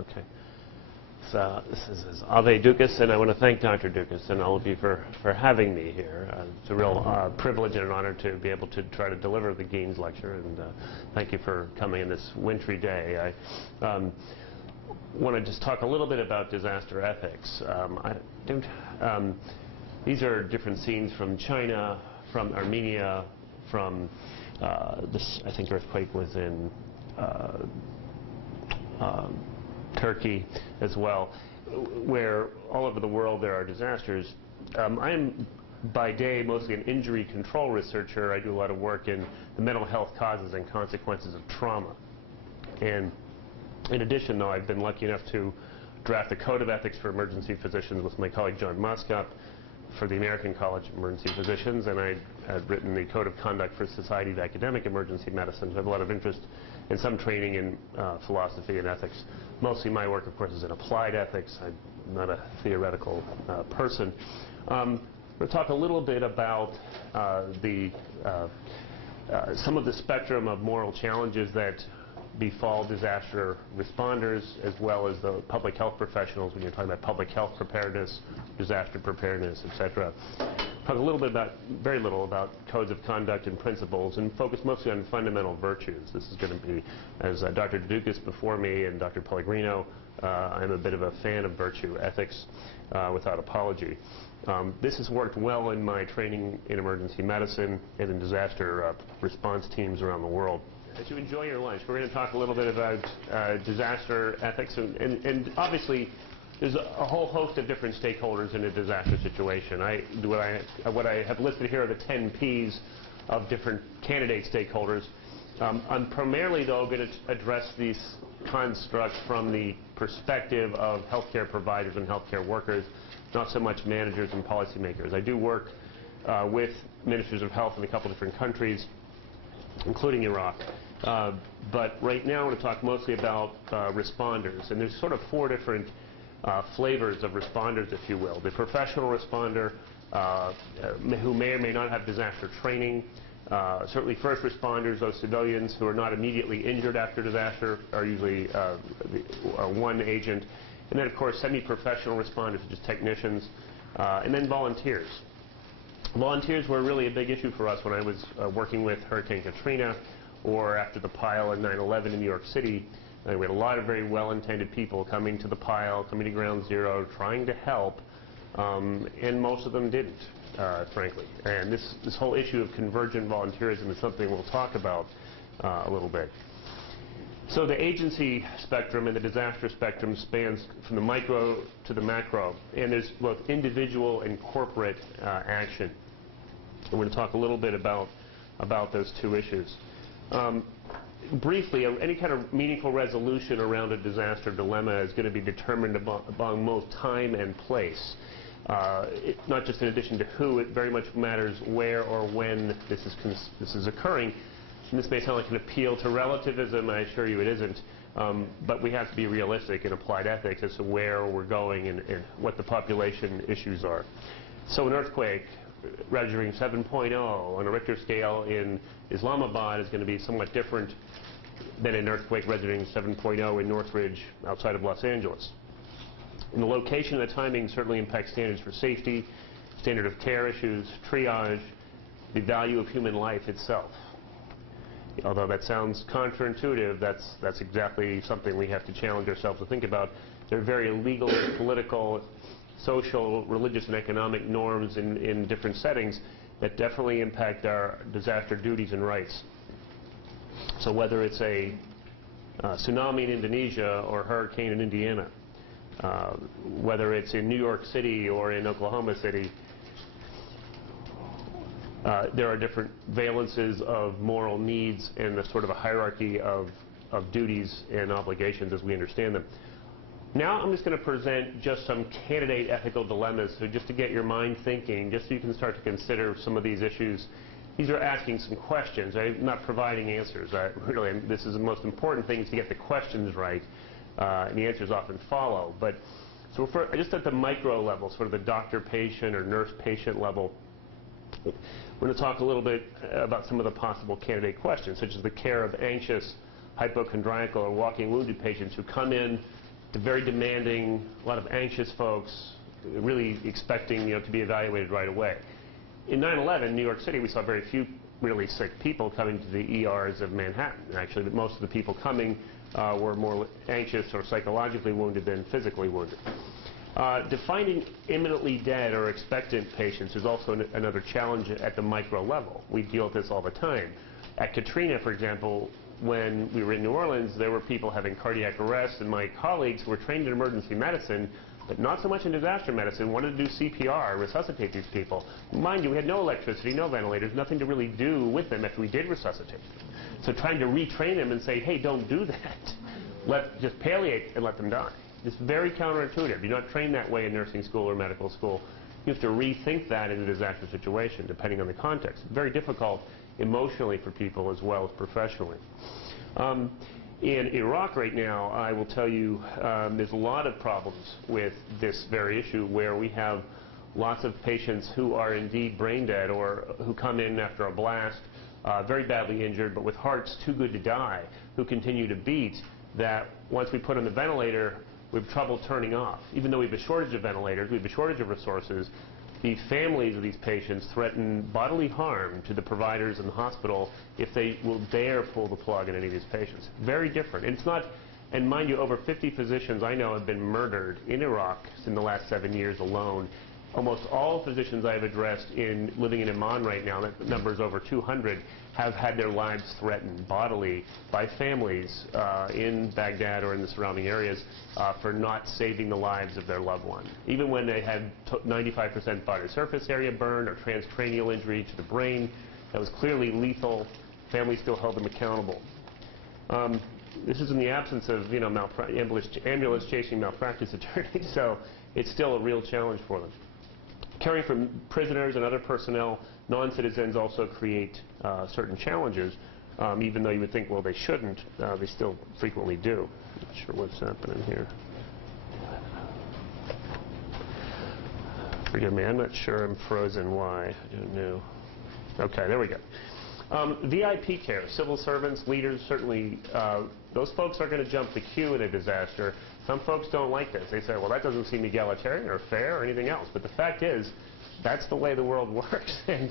Okay. So this is Ave Dukas, and I want to thank Dr. Dukas and all of you for having me here. It's a real privilege and an honor to be able to try to deliver the Gaines Lecture, and thank you for coming in this wintry day. I want to just talk a little bit about disaster ethics. These are different scenes from China, from Armenia, from this, I think, earthquake was in Turkey as well, where all over the world there are disasters. I am by day mostly an injury control researcher. I do a lot of work in the mental health causes and consequences of trauma. And in addition, though, I've been lucky enough to draft a code of ethics for emergency physicians with my colleague John Moskop for the American College of Emergency Physicians, and I had written the Code of Conduct for Society of Academic Emergency Medicine. So I have a lot of interest and some training in philosophy and ethics. Mostly my work, of course, is in applied ethics. I'm not a theoretical person. We're going to talk a little bit about some of the spectrum of moral challenges that befall disaster responders, as well as the public health professionals when you're talking about public health preparedness, disaster preparedness, etc. Talk a little bit about, very little about codes of conduct and principles, and focus mostly on fundamental virtues. This is going to be, as Dr. Dukas before me and Dr. Pellegrino, I'm a bit of a fan of virtue ethics without apology. This has worked well in my training in emergency medicine and in disaster response teams around the world. As you enjoy your lunch, we're going to talk a little bit about disaster ethics, and obviously there's a whole host of different stakeholders in a disaster situation. What I have listed here are the 10 Ps of different candidate stakeholders. I'm primarily, though, going to address these constructs from the perspective of healthcare providers and healthcare workers, not so much managers and policymakers. I do work with ministers of health in a couple different countries, including Iraq. But right now I want to talk mostly about responders. And there's sort of four different flavors of responders, if you will. The professional responder, who may or may not have disaster training. Certainly first responders, those civilians who are not immediately injured after disaster, are usually one agent. And then, of course, semi-professional responders, such as technicians. And then volunteers. Volunteers were really a big issue for us when I was working with Hurricane Katrina or after the pile in 9/11 in New York City. We had a lot of very well-intended people coming to the pile, coming to ground zero, trying to help, and most of them didn't, frankly. And this whole issue of convergent volunteerism is something we'll talk about a little bit. So the agency spectrum and the disaster spectrum spans from the micro to the macro, and there's both individual and corporate action. We're going to talk a little bit about those two issues. Briefly, any kind of meaningful resolution around a disaster dilemma is going to be determined among both time and place. Not just in addition to who, it very much matters where or when this is occurring. And this may sound like an appeal to relativism. I assure you it isn't. But we have to be realistic in applied ethics as to where we're going and what the population issues are. So an earthquake registering 7.0 on a Richter scale in Islamabad is going to be somewhat different than an earthquake registering 7.0 in Northridge outside of Los Angeles. And the location and the timing certainly impacts standards for safety, standard of care issues, triage, the value of human life itself. Although that sounds counterintuitive, that's exactly something we have to challenge ourselves to think about. There are very legal, political, social, religious, and economic norms in different settings that definitely impact our disaster duties and rights. So whether it's a tsunami in Indonesia or a hurricane in Indiana, whether it's in New York City or in Oklahoma City, there are different valences of moral needs and a sort of a hierarchy of duties and obligations as we understand them. Now I'm just going to present just some candidate ethical dilemmas, so just to get your mind thinking, just so you can start to consider some of these issues. These are asking some questions. I'm not providing answers. Really, this is the most important thing, is to get the questions right, and the answers often follow. But so just at the micro level, sort of the doctor-patient or nurse-patient level, we're going to talk a little bit about some of the possible candidate questions, such as the care of anxious, hypochondriacal, or walking wounded patients who come in very demanding, a lot of anxious folks, really expecting to be evaluated right away. In 9/11, New York City, we saw very few really sick people coming to the ERs of Manhattan. Actually, most of the people coming were more anxious or psychologically wounded than physically wounded. Defining imminently dead or expectant patients is also another challenge at the micro level. We deal with this all the time. At Katrina, for example, when we were in New Orleans, there were people having cardiac arrest, and my colleagues who were trained in emergency medicine, but not so much in disaster medicine, wanted to do CPR, resuscitate these people. Mind you, we had no electricity, no ventilators, nothing to really do with them after we did resuscitate them. So trying to retrain them and say, hey, don't do that. Just palliate and let them die. It's very counterintuitive. You're not trained that way in nursing school or medical school. You have to rethink that in a disaster situation, depending on the context. Very difficult emotionally for people as well as professionally. In Iraq right now, I will tell you, there's a lot of problems with this very issue where we have lots of patients who are indeed brain dead or who come in after a blast, very badly injured, but with hearts too good to die, who continue to beat, that once we put on the ventilator, we have trouble turning off. Even though we have a shortage of ventilators, we have a shortage of resources, the families of these patients threaten bodily harm to the providers in the hospital if they will dare pull the plug on any of these patients. Very different. And it's not, and mind you, over 50 physicians I know have been murdered in Iraq in the last 7 years alone. Almost all physicians I've addressed living in Amman right now, that number is over 200, have had their lives threatened bodily by families in Baghdad or in the surrounding areas for not saving the lives of their loved one. Even when they had 95% body surface area burn or transcranial injury to the brain, that was clearly lethal, families still held them accountable. This is in the absence of ambulance chasing malpractice attorneys, so it's still a real challenge for them. Caring for prisoners and other personnel, non-citizens also create certain challenges, even though you would think, well, they shouldn't, they still frequently do. Not sure what's happening here. Forgive me, I'm not sure I'm frozen. Why? I don't know. Okay, there we go. VIP care, civil servants, leaders, certainly those folks are going to jump the queue in a disaster. Some folks don't like this. They say, well, that doesn't seem egalitarian or fair or anything else. But the fact is, that's the way the world works. And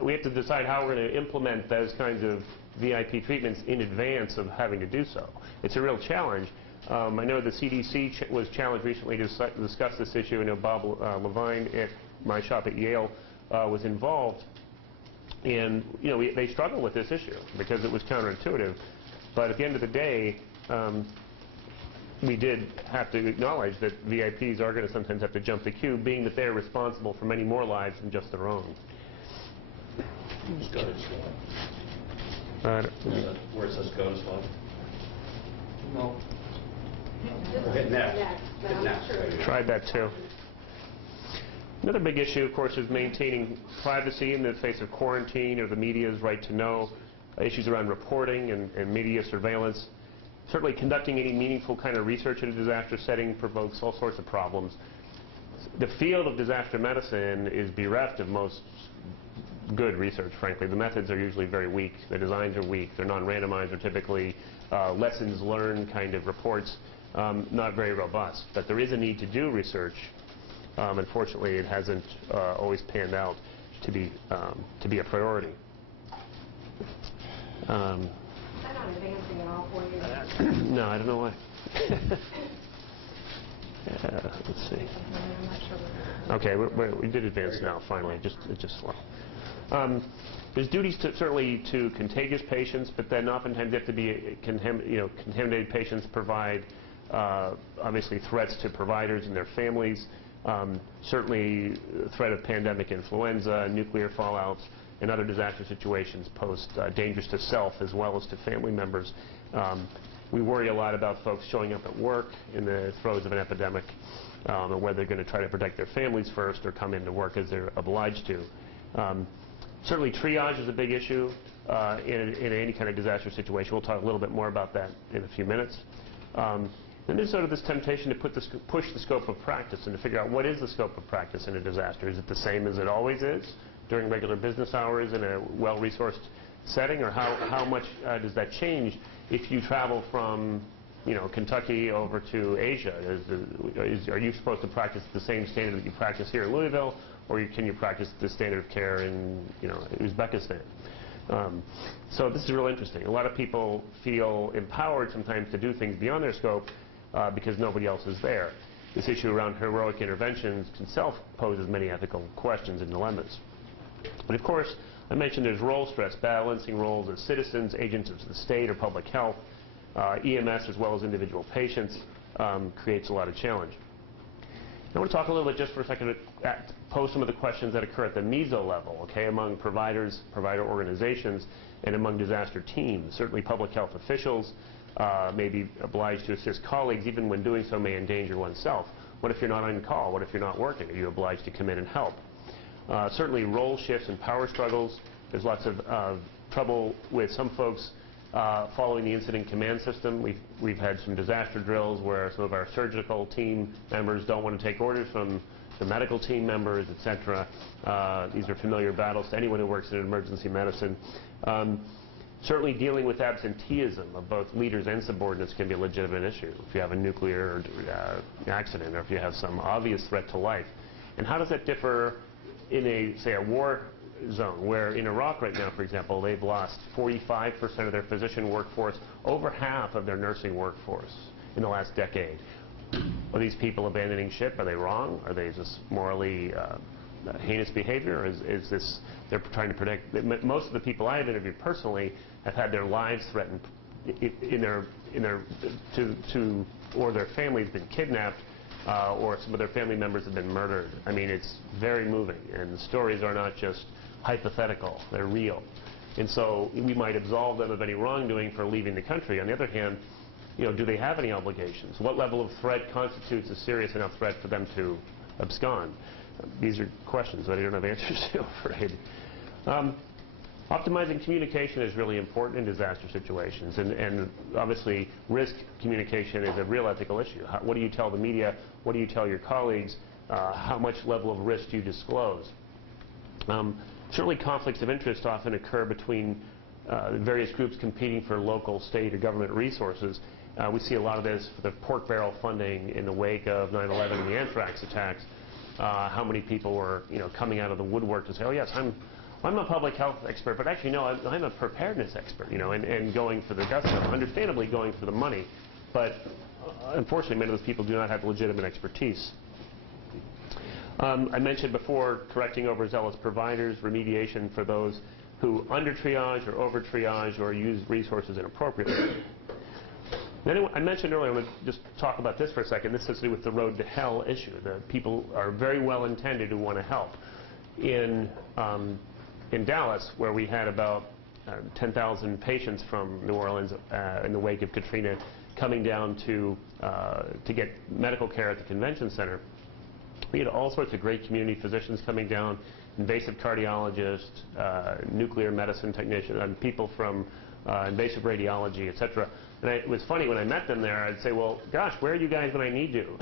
we have to decide how we're going to implement those kinds of VIP treatments in advance of having to do so. It's a real challenge. I know the CDC was challenged recently to discuss this issue. I know Bob Levine at my shop at Yale was involved. And they struggle with this issue because it was counterintuitive. But at the end of the day, we did have to acknowledge that VIPs are going to sometimes have to jump the queue, being that they're responsible for many more lives than just their own. Go to where it says go to slide? No. We'll hit next. Hit next. Tried that too. Another big issue, of course, is maintaining privacy in the face of quarantine or the media's right to know, issues around reporting and media surveillance. Certainly conducting any meaningful kind of research in a disaster setting provokes all sorts of problems. The field of disaster medicine is bereft of most good research, frankly. The methods are usually very weak. The designs are weak. They're non-randomized. They're typically lessons learned kind of reports, not very robust. But there is a need to do research. Unfortunately, it hasn't always panned out to be a priority. I'm not advancing at all for you. No, I don't know why. Let's see. I'm not sure. Okay, we did advance now. Finally, it's just slow. There's duties certainly to contagious patients, but then oftentimes they have to be contaminated patients provide obviously threats to providers and their families. Certainly, threat of pandemic influenza, nuclear fallouts, and other disaster situations pose dangers to self as well as to family members. We worry a lot about folks showing up at work in the throes of an epidemic, and whether they're going to try to protect their families first or come into work as they're obliged to. Certainly, triage is a big issue in any kind of disaster situation. We'll talk a little bit more about that in a few minutes. Then there's sort of this temptation to push the scope of practice and to figure out what is the scope of practice in a disaster. Is it the same as it always is during regular business hours in a well-resourced setting, or how much does that change if you travel from Kentucky over to Asia? Are you supposed to practice the same standard that you practice here in Louisville, or can you practice the standard of care in Uzbekistan? So this is real interesting. A lot of people feel empowered sometimes to do things beyond their scope because nobody else is there. This issue around heroic interventions itself poses many ethical questions and dilemmas. But of course, I mentioned there's role stress, balancing roles as citizens, agents of the state or public health, EMS as well as individual patients creates a lot of challenge. I want to talk a little bit just for a second, pose some of the questions that occur at the meso level, okay, among providers, provider organizations, and among disaster teams. Certainly public health officials may be obliged to assist colleagues, even when doing so may endanger oneself. What if you're not on call? What if you're not working? Are you obliged to come in and help? Certainly role shifts and power struggles. There's lots of trouble with some folks following the incident command system. We've had some disaster drills where some of our surgical team members don't want to take orders from the medical team members, etc. These are familiar battles to anyone who works in emergency medicine. Certainly dealing with absenteeism of both leaders and subordinates can be a legitimate issue. If you have a nuclear accident or if you have some obvious threat to life. And how does that differ in say a war zone, where in Iraq right now, for example, they've lost 45% of their physician workforce, over half of their nursing workforce in the last decade. Are these people abandoning ship? Are they wrong? Are they just morally heinous behavior? Is this they're trying to protect? Most of the people I've interviewed personally have had their lives threatened or their families been kidnapped, or some of their family members have been murdered. I mean, it's very moving, and the stories are not just hypothetical, they're real. And so we might absolve them of any wrongdoing for leaving the country. On the other hand, do they have any obligations? What level of threat constitutes a serious enough threat for them to abscond? These are questions that I don't have answers to, I'm afraid. Optimizing communication is really important in disaster situations, and obviously risk communication is a real ethical issue. What do you tell the media? What do you tell your colleagues? How much level of risk do you disclose? Certainly conflicts of interest often occur between various groups competing for local, state, or government resources. We see a lot of this for the pork barrel funding in the wake of 9/11 and the anthrax attacks. How many people were coming out of the woodwork to say, oh yes, I'm a public health expert, but actually no, I'm a preparedness expert, and going for the gusto, understandably going for the money. But unfortunately, many of those people do not have legitimate expertise. I mentioned before correcting overzealous providers, remediation for those who under-triage or over-triage or use resources inappropriately. Then I mentioned earlier, I'm going to just talk about this for a second. This has to do with the road to hell issue. The people are very well intended who want to help. In Dallas, where we had about 10,000 patients from New Orleans in the wake of Katrina coming down to get medical care at the convention center, we had all sorts of great community physicians coming down, invasive cardiologists, nuclear medicine technicians, and people from invasive radiology, etc. And it was funny when I met them there, I'd say, well, gosh, where are you guys when I need you?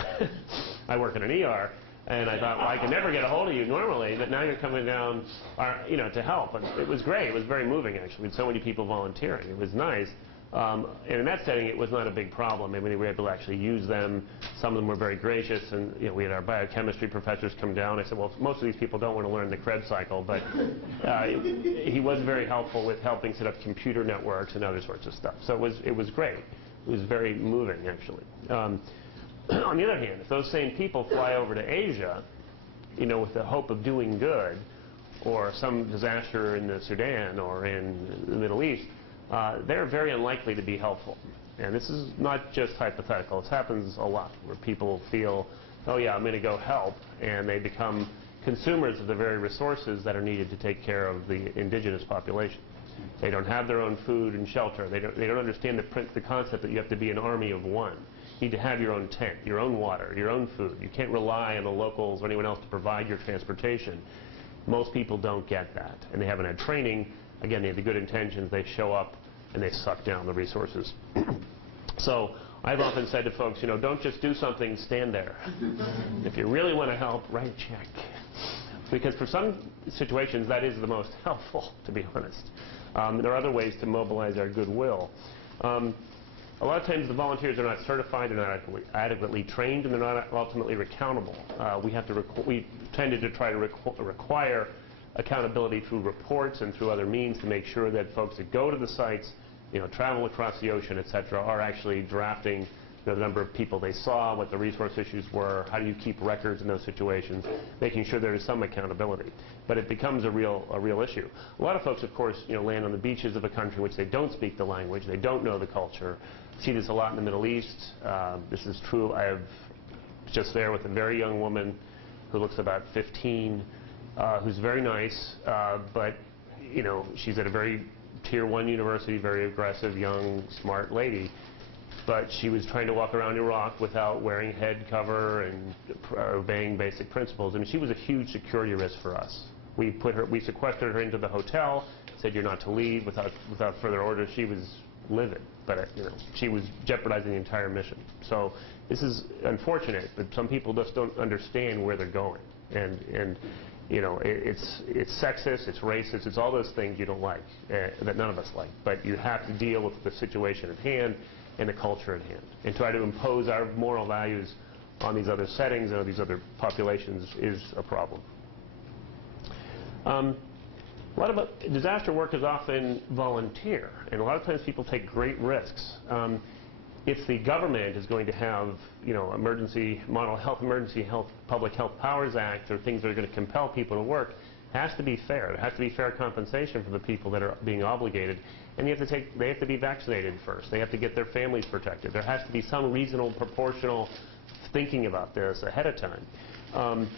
I work in an ER, and I thought, well, I can never get a hold of you normally, but now you're coming down to help. And it was great. It was very moving, actually, with so many people volunteering. It was nice. And in that setting, it was not a big problem. I mean, we were able to actually use them. Some of them were very gracious, and we had our biochemistry professors come down. I said, well, most of these people don't want to learn the Krebs cycle, but he was very helpful with helping set up computer networks and other sorts of stuff. So it was great. It was very moving, actually. On the other hand, if those same people fly over to Asia, with the hope of doing good, or some disaster in the Sudan or in the Middle East, they're very unlikely to be helpful. And this is not just hypothetical. This happens a lot, where people feel, oh yeah, I'm going to go help, and they become consumers of the very resources that are needed to take care of the indigenous population. They don't have their own food and shelter. They don't understand the concept that you have to be an army of one. You need to have your own tent, your own water, your own food. You can't rely on the locals or anyone else to provide your transportation. Most people don't get that, and they haven't had training. Again, they have the good intentions. They show up and they suck down the resources. So I've often said to folks, don't just do something, stand there. If you really want to help, write a check. Because for some situations, that is the most helpful, to be honest. There are other ways to mobilize our goodwill. A lot of times the volunteers are not certified, they're not adequately trained, and they're not ultimately accountable. We tended to try to require accountability through reports and through other means to make sure that folks that go to the sites, travel across the ocean, etc., are actually drafting the number of people they saw, what the resource issues were, how do you keep records in those situations, making sure there is some accountability. But it becomes a real issue. A lot of folks, of course, land on the beaches of a country in which they don't speak the language, they don't know the culture. See this a lot in the Middle East. This is true. I have just there with a very young woman who looks about 15, who's very nice, but she's at a very tier 1 university, very aggressive, young, smart lady. But she was trying to walk around Iraq without wearing head cover and obeying basic principles. I mean, she was a huge security risk for us. We sequestered her into the hotel, said you're not to leave without further orders. She was livid, but she was jeopardizing the entire mission. So this is unfortunate, but some people just don't understand where they're going, and it's sexist, it's racist, it's all those things you don't like, that none of us like. But you have to deal with the situation at hand and the culture at hand, and try to impose our moral values on these other settings and these other populations is a problem. A lot of disaster work is often volunteer, and a lot of times people take great risks. If the government is going to have, emergency public health powers act, or things that are going to compel people to work, it has to be fair. There has to be fair compensation for the people that are being obligated, and they have to be vaccinated first. They have to get their families protected. There has to be some reasonable, proportional thinking about this ahead of time.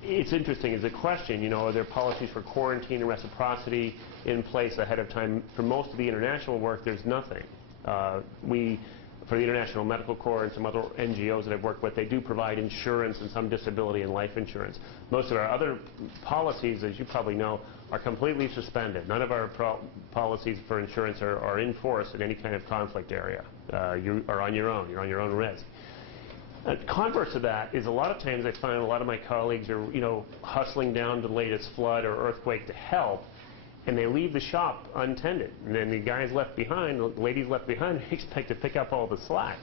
It's interesting as a question, are there policies for quarantine and reciprocity in place ahead of time? For most of the international work, there's nothing. For the International Medical Corps and some other NGOs that I've worked with, they do provide insurance and some disability and life insurance. Most of our other policies, as you probably know, are completely suspended. None of our policies for insurance are in force in any kind of conflict area. You are on your own. You're on your own risk. Converse to that is a lot of times I find a lot of my colleagues are hustling down to the latest flood or earthquake to help, and they leave the shop untended. And then the guys left behind, the ladies left behind, they expect to pick up all the slack.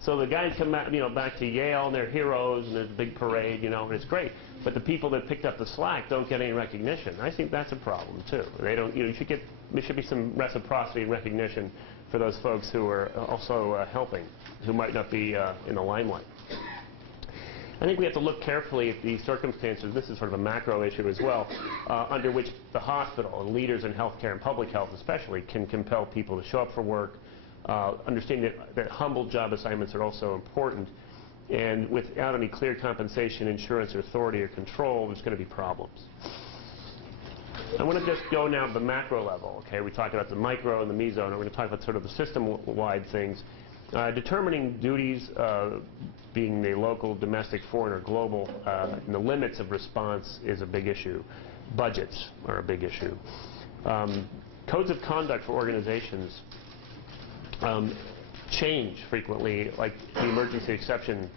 So the guys come back, back to Yale, and they're heroes, and there's a big parade, and it's great. But the people that picked up the slack don't get any recognition. I think that's a problem too. They don't. There should be some reciprocity and recognition for those folks who are also helping, who might not be in the limelight. I think we have to look carefully at the circumstances, this is sort of a macro issue as well, under which the hospital and leaders in healthcare and public health especially can compel people to show up for work, understanding that humble job assignments are also important, and without any clear compensation, insurance, or authority or control, there's going to be problems. I want to just go now to the macro level. Okay, we talked about the micro and the meso, and we're going to talk about sort of the system-wide things. Determining duties, being the local, domestic, foreign, or global, and the limits of response is a big issue. Budgets are a big issue. Codes of conduct for organizations change frequently, like the emergency exception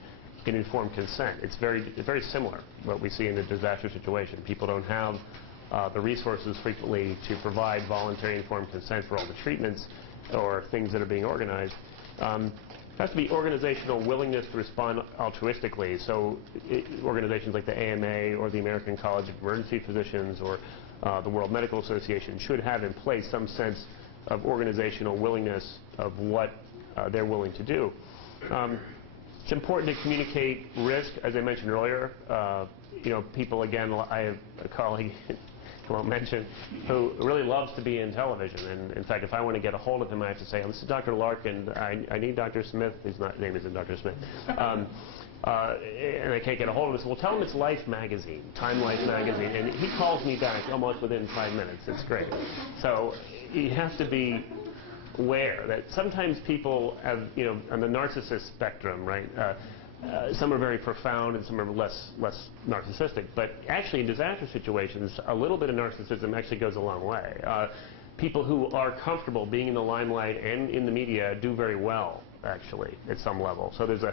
in informed consent. It's very similar to what we see in a disaster situation. People don't have the resources frequently to provide voluntary informed consent for all the treatments or things that are being organized. There has to be organizational willingness to respond altruistically. So organizations like the AMA or the American College of Emergency Physicians or the World Medical Association should have in place some sense of organizational willingness of what they're willing to do. It's important to communicate risk, as I mentioned earlier. People, again, I have a colleague I won't mention, who really loves to be in television. And in fact, if I want to get a hold of him, I have to say, this is Dr. Larkin. I need Dr. Smith. His name isn't Dr. Smith. And I can't get a hold of him. So, well, tell him it's Life magazine, Time Life magazine. And he calls me back almost within 5 minutes. It's great. So you have to be aware that sometimes people have, on the narcissist spectrum, right? Some are very profound and some are less narcissistic. But actually, in disaster situations, a little bit of narcissism actually goes a long way. People who are comfortable being in the limelight and in the media do very well, actually, at some level. So there's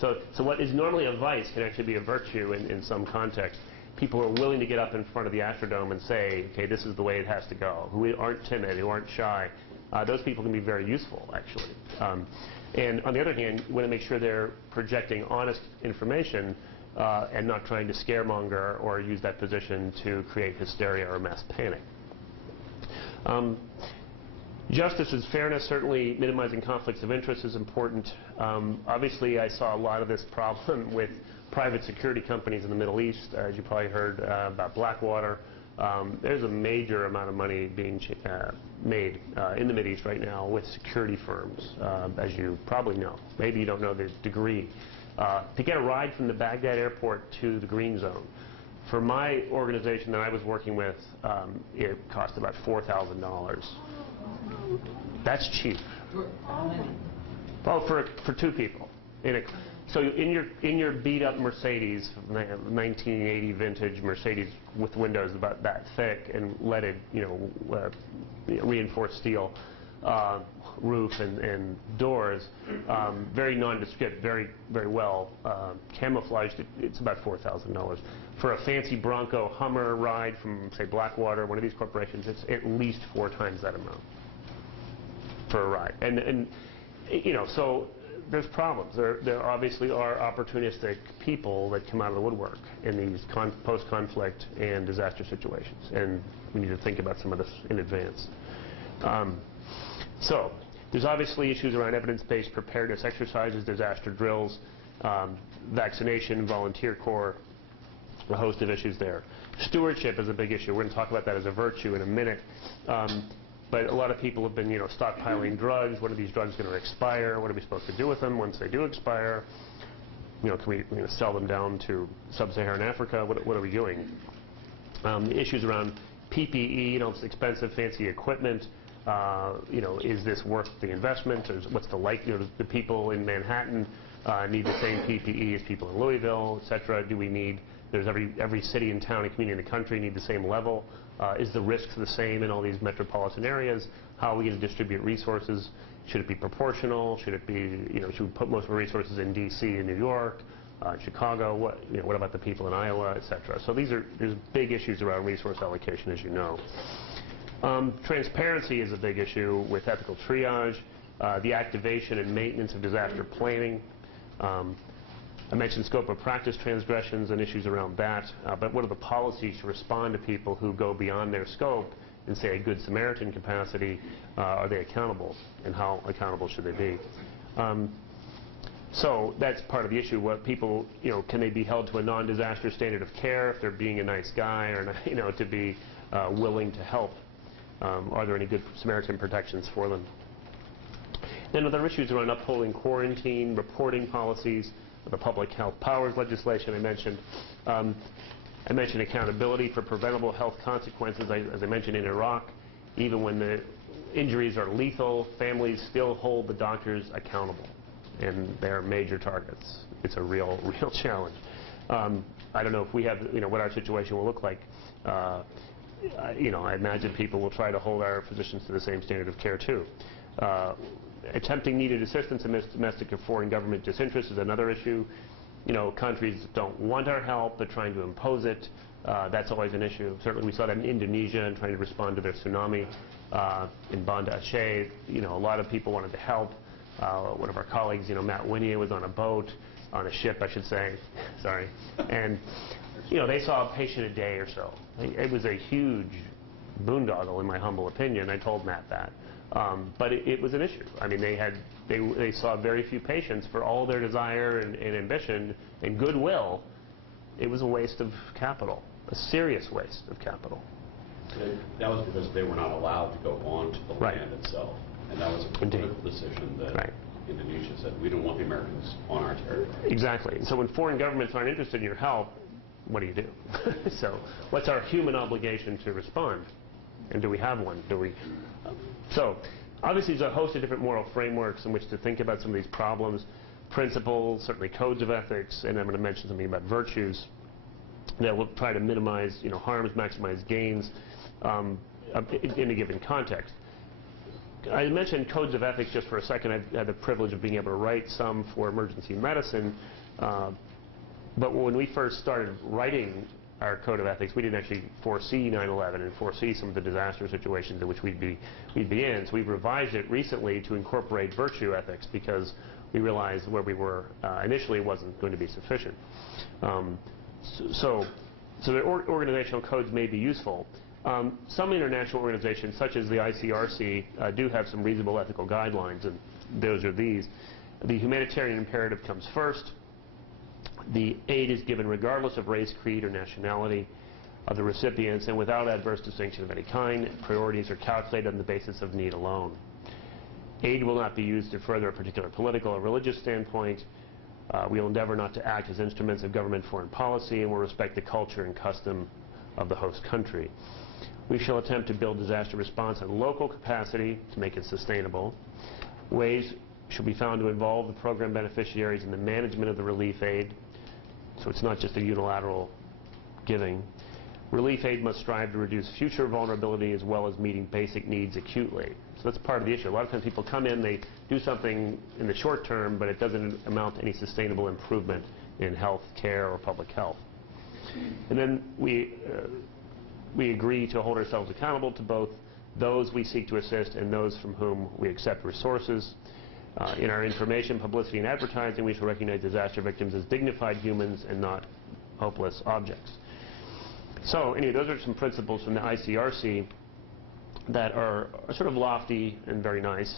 so what is normally a vice can actually be a virtue in some context. People who are willing to get up in front of the Astrodome and say, okay, this is the way it has to go, who aren't timid, who aren't shy, those people can be very useful, actually. And on the other hand, you want to make sure they're projecting honest information and not trying to scaremonger or use that position to create hysteria or mass panic. Justice is fairness. Certainly minimizing conflicts of interest is important. Obviously, I saw a lot of this problem with private security companies in the Middle East. As you probably heard about Blackwater. There's a major amount of money being made in the Middle East right now with security firms, as you probably know. Maybe you don't know the degree. To get a ride from the Baghdad airport to the Green Zone, for my organization that I was working with, it cost about $4,000. That's cheap. Well, for two people. So in your beat-up Mercedes, 1980 vintage Mercedes with windows about that thick and leaded, reinforced steel roof and doors, very nondescript, very well camouflaged. It's about $4,000. For a fancy Bronco Hummer ride from, say, Blackwater, one of these corporations, it's at least 4 times that amount for a ride. And so there's problems. There obviously are opportunistic people that come out of the woodwork in these post-conflict and disaster situations, and we need to think about some of this in advance. So there's obviously issues around evidence-based preparedness exercises, disaster drills, vaccination, volunteer corps, a host of issues there. Stewardship is a big issue. We're going to talk about that as a virtue in a minute. But a lot of people have been, stockpiling drugs. When are these drugs going to expire? What are we supposed to do with them once they do expire? Can we sell them down to sub-Saharan Africa? What are we doing? Issues around PPE, it's expensive, fancy equipment. Is this worth the investment? What's the likelihood the people in Manhattan need the same PPE as people in Louisville, et cetera? Do we need? There's every city and town and community in the country need the same level. Is the risk the same in all these metropolitan areas? How are we going to distribute resources? Should it be proportional? Should it be, should we put most of our resources in D.C. and New York, Chicago? What about the people in Iowa, et cetera? So there's big issues around resource allocation, as you know. Transparency is a big issue with ethical triage, the activation and maintenance of disaster planning. I mentioned scope of practice transgressions and issues around that, but what are the policies to respond to people who go beyond their scope in, say, a Good Samaritan capacity? Are they accountable, and how accountable should they be? So that's part of the issue. What people, can they be held to a non-disaster standard of care if they're being a nice guy, or to be willing to help? Are there any Good Samaritan protections for them? Then other issues around upholding quarantine, reporting policies, the public health powers legislation I mentioned. I mentioned accountability for preventable health consequences. As I mentioned in Iraq, even when the injuries are lethal, families still hold the doctors accountable, and they're major targets. It's a real challenge. I don't know if we have, what our situation will look like. I imagine people will try to hold our physicians to the same standard of care too. Attempting needed assistance amidst domestic or foreign government disinterest is another issue. Countries don't want our help, they're trying to impose it. That's always an issue. Certainly we saw that in Indonesia and trying to respond to their tsunami. In Banda Aceh, a lot of people wanted to help. One of our colleagues, Matt Winnie, was on a boat, on a ship, I should say, sorry. And, they saw a patient a day or so. It was a huge boondoggle, in my humble opinion. I told Matt that. But it was an issue. I mean, they saw very few patients for all their desire and ambition and goodwill. It was a waste of capital, a serious waste of capital. That was because they were not allowed to go onto the land itself. And that was a political decision that Indonesia said, we don't want the Americans on our territory. Exactly. So when foreign governments aren't interested in your help, what do you do? So what's our human obligation to respond? And do we have one? So obviously there's a host of different moral frameworks in which to think about some of these problems, principles, certainly codes of ethics, and I'm going to mention something about virtues that will try to minimize harms, maximize gains in a given context. I mentioned codes of ethics just for a second. I've had the privilege of being able to write some for emergency medicine. But when we first started writing our code of ethics, we didn't actually foresee 9/11 and foresee some of the disaster situations in which we'd be in. So we've revised it recently to incorporate virtue ethics because we realized where we were initially wasn't going to be sufficient. So the organizational codes may be useful. Some international organizations, such as the ICRC, do have some reasonable ethical guidelines, and those are these. The humanitarian imperative comes first. The aid is given regardless of race, creed, or nationality of the recipients and without adverse distinction of any kind. Priorities are calculated on the basis of need alone. Aid will not be used to further a particular political or religious standpoint. We will endeavor not to act as instruments of government foreign policy and will respect the culture and custom of the host country. We shall attempt to build disaster response on local capacity to make it sustainable. Ways should be found to involve the program beneficiaries in the management of the relief aid, so it's not just a unilateral giving. Relief aid must strive to reduce future vulnerability as well as meeting basic needs acutely. So that's part of the issue. A lot of times people come in, they do something in the short term, but it doesn't amount to any sustainable improvement in health care or public health. And then we agree to hold ourselves accountable to both those we seek to assist and those from whom we accept resources. In our information, publicity, and advertising, we shall recognize disaster victims as dignified humans and not hopeless objects. So, anyway, those are some principles from the ICRC that are sort of lofty and very nice.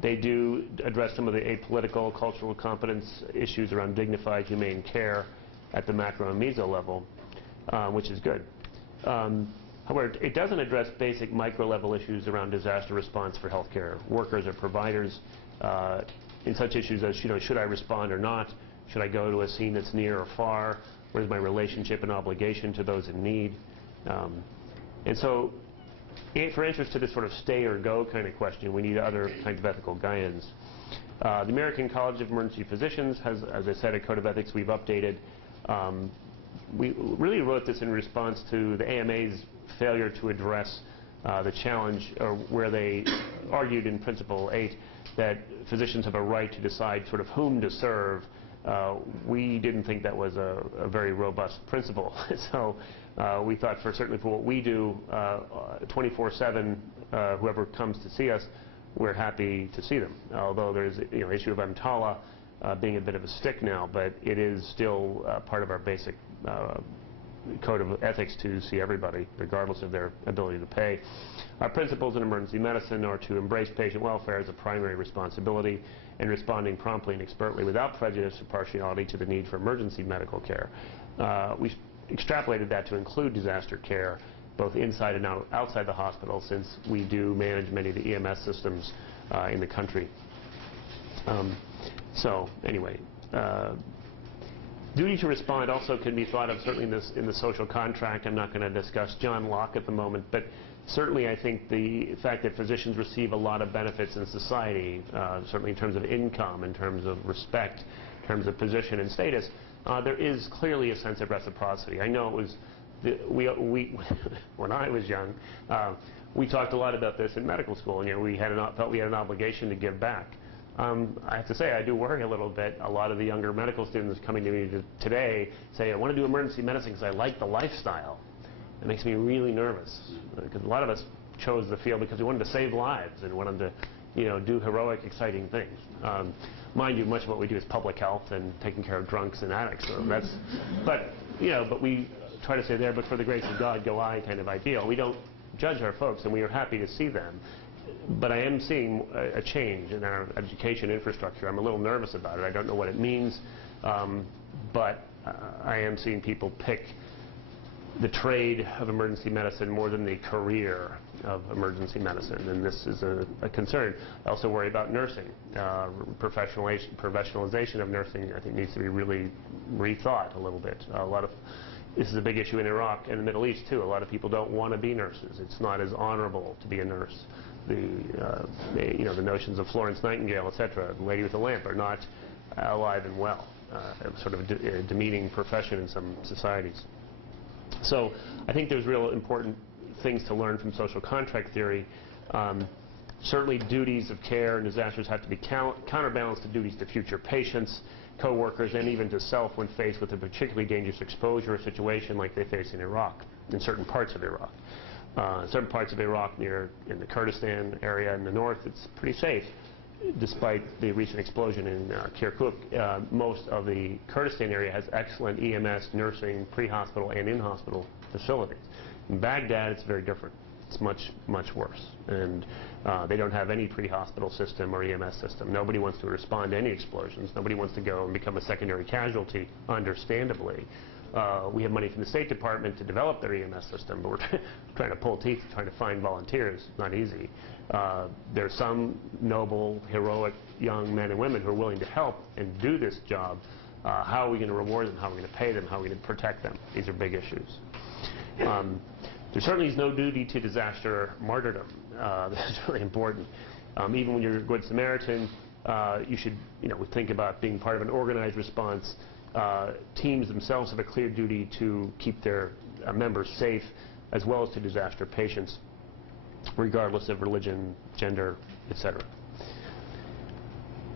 They do address some of the apolitical, cultural competence issues around dignified, humane care at the macro and meso level, which is good. However, it doesn't address basic micro-level issues around disaster response for healthcare workers or providers in such issues as, should I respond or not? Should I go to a scene that's near or far? Where's my relationship and obligation to those in need? And so, for answers to this sort of stay or go kind of question, we need other kinds of ethical guidance. The American College of Emergency Physicians has, as I said, a code of ethics we've updated. We really wrote this in response to the AMA's failure to address the challenge, or where they argued in Principle 8 that physicians have a right to decide sort of whom to serve. We didn't think that was a very robust principle. So we thought certainly for what we do 24/7, whoever comes to see us, we're happy to see them. Although there's issue of EMTALA being a bit of a stick now, but it is still part of our basic code of ethics to see everybody, regardless of their ability to pay. Our principles in emergency medicine are to embrace patient welfare as a primary responsibility and responding promptly and expertly without prejudice or partiality to the need for emergency medical care. We extrapolated that to include disaster care, both inside and outside the hospital, since we do manage many of the EMS systems in the country. So anyway, duty to respond also can be thought of certainly in the social contract. I'm not going to discuss John Locke at the moment, but certainly I think the fact that physicians receive a lot of benefits in society, certainly in terms of income, in terms of respect, in terms of position and status, there is clearly a sense of reciprocity. I know it was, when I was young, we talked a lot about this in medical school, and we felt we had an obligation to give back. I have to say, I do worry a little bit. A lot of the younger medical students coming to me today say, I want to do emergency medicine because I like the lifestyle. It makes me really nervous, because a lot of us chose the field because we wanted to save lives and wanted to, do heroic, exciting things. Mind you, much of what we do is public health and taking care of drunks and addicts. So that's, but we try to say there, but for the grace of God, go I kind of ideal. We don't judge our folks, and we are happy to see them. But I am seeing a change in our education infrastructure. I'm a little nervous about it. I don't know what it means, but I am seeing people pick the trade of emergency medicine more than the career of emergency medicine, and this is a concern. I also worry about nursing. Professionalization of nursing, I think, needs to be really rethought a little bit. This is a big issue in Iraq and the Middle East, too. A lot of people don't want to be nurses. It's not as honorable to be a nurse. The notions of Florence Nightingale, etc., the lady with the lamp, are not alive and well. Sort of a demeaning profession in some societies. So I think there's real important things to learn from social contract theory. Certainly duties of care and disasters have to be counterbalanced to duties to future patients, co-workers, and even to self when faced with a particularly dangerous exposure or situation like they face in Iraq, in certain parts of Iraq. Certain parts of Iraq in the Kurdistan area in the north, it's pretty safe. Despite the recent explosion in Kirkuk, most of the Kurdistan area has excellent EMS, nursing, pre-hospital, and in-hospital facilities. In Baghdad, it's very different. It's much, much worse. And they don't have any pre-hospital system or EMS system. Nobody wants to respond to any explosions. Nobody wants to go and become a secondary casualty, understandably. We have money from the State Department to develop their EMS system, but we're trying to pull teeth, trying to find volunteers. Not easy. There are some noble, heroic young men and women who are willing to help and do this job. How are we going to reward them? How are we going to pay them? How are we going to protect them? These are big issues. There certainly is no duty to disaster martyrdom. That's really important. Even when you're a Good Samaritan, you should think about being part of an organized response. Teams themselves have a clear duty to keep their members safe, as well as to disaster patients, regardless of religion, gender, etc.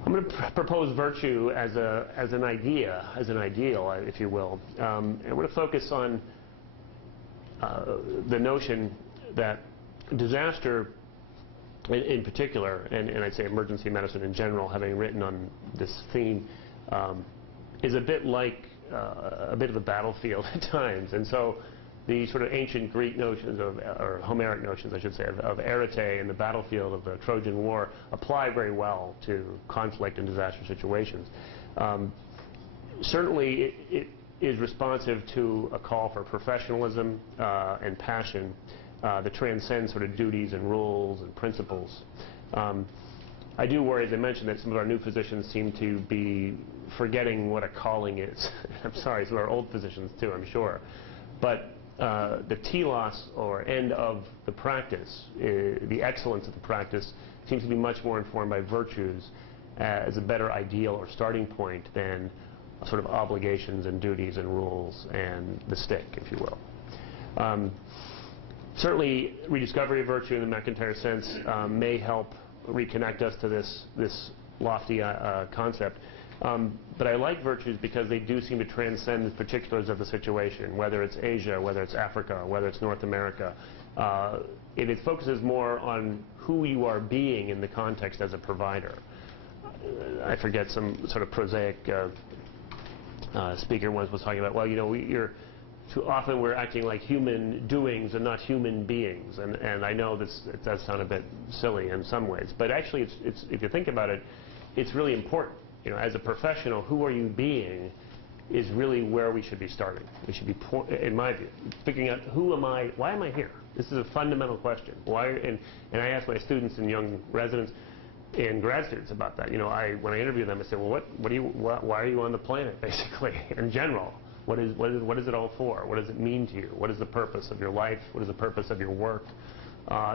I'm going to propose virtue as an idea, as an ideal, if you will. And we're going to focus on the notion that disaster in particular, and I'd say emergency medicine in general, having written on this theme, is a bit like a bit of a battlefield at times. And so the sort of ancient Greek notions or Homeric notions, I should say, of arete and the battlefield of the Trojan War apply very well to conflict and disaster situations. Certainly it is responsive to a call for professionalism and passion that transcends sort of duties and rules and principles. I do worry, as I mentioned, that some of our new physicians seem to be forgetting what a calling is. I'm sorry, some of our old physicians too, I'm sure. But the telos, or end of the practice, the excellence of the practice, seems to be much more informed by virtues as a better ideal or starting point than sort of obligations and duties and rules and the stick, if you will. Certainly, rediscovery of virtue in the McIntyre sense may help reconnect us to this lofty concept. But I like virtues because they do seem to transcend the particulars of the situation, whether it's Asia, whether it's Africa, whether it's North America. It focuses more on who you are being in the context as a provider. I forget, some sort of prosaic speaker once was talking about, well, too often we're acting like human doings and not human beings. And I know it does sound a bit silly in some ways, but actually it's if you think about it, it's really important. As a professional, who are you being is really where we should be starting. We should be, in my view, figuring out who am I, why am I here? This is a fundamental question. Why? And I ask my students and young residents and grad students about that. When I interview them, I say, well, why are you on the planet, basically, in general? What is it all for? What does it mean to you? What is the purpose of your life? What is the purpose of your work?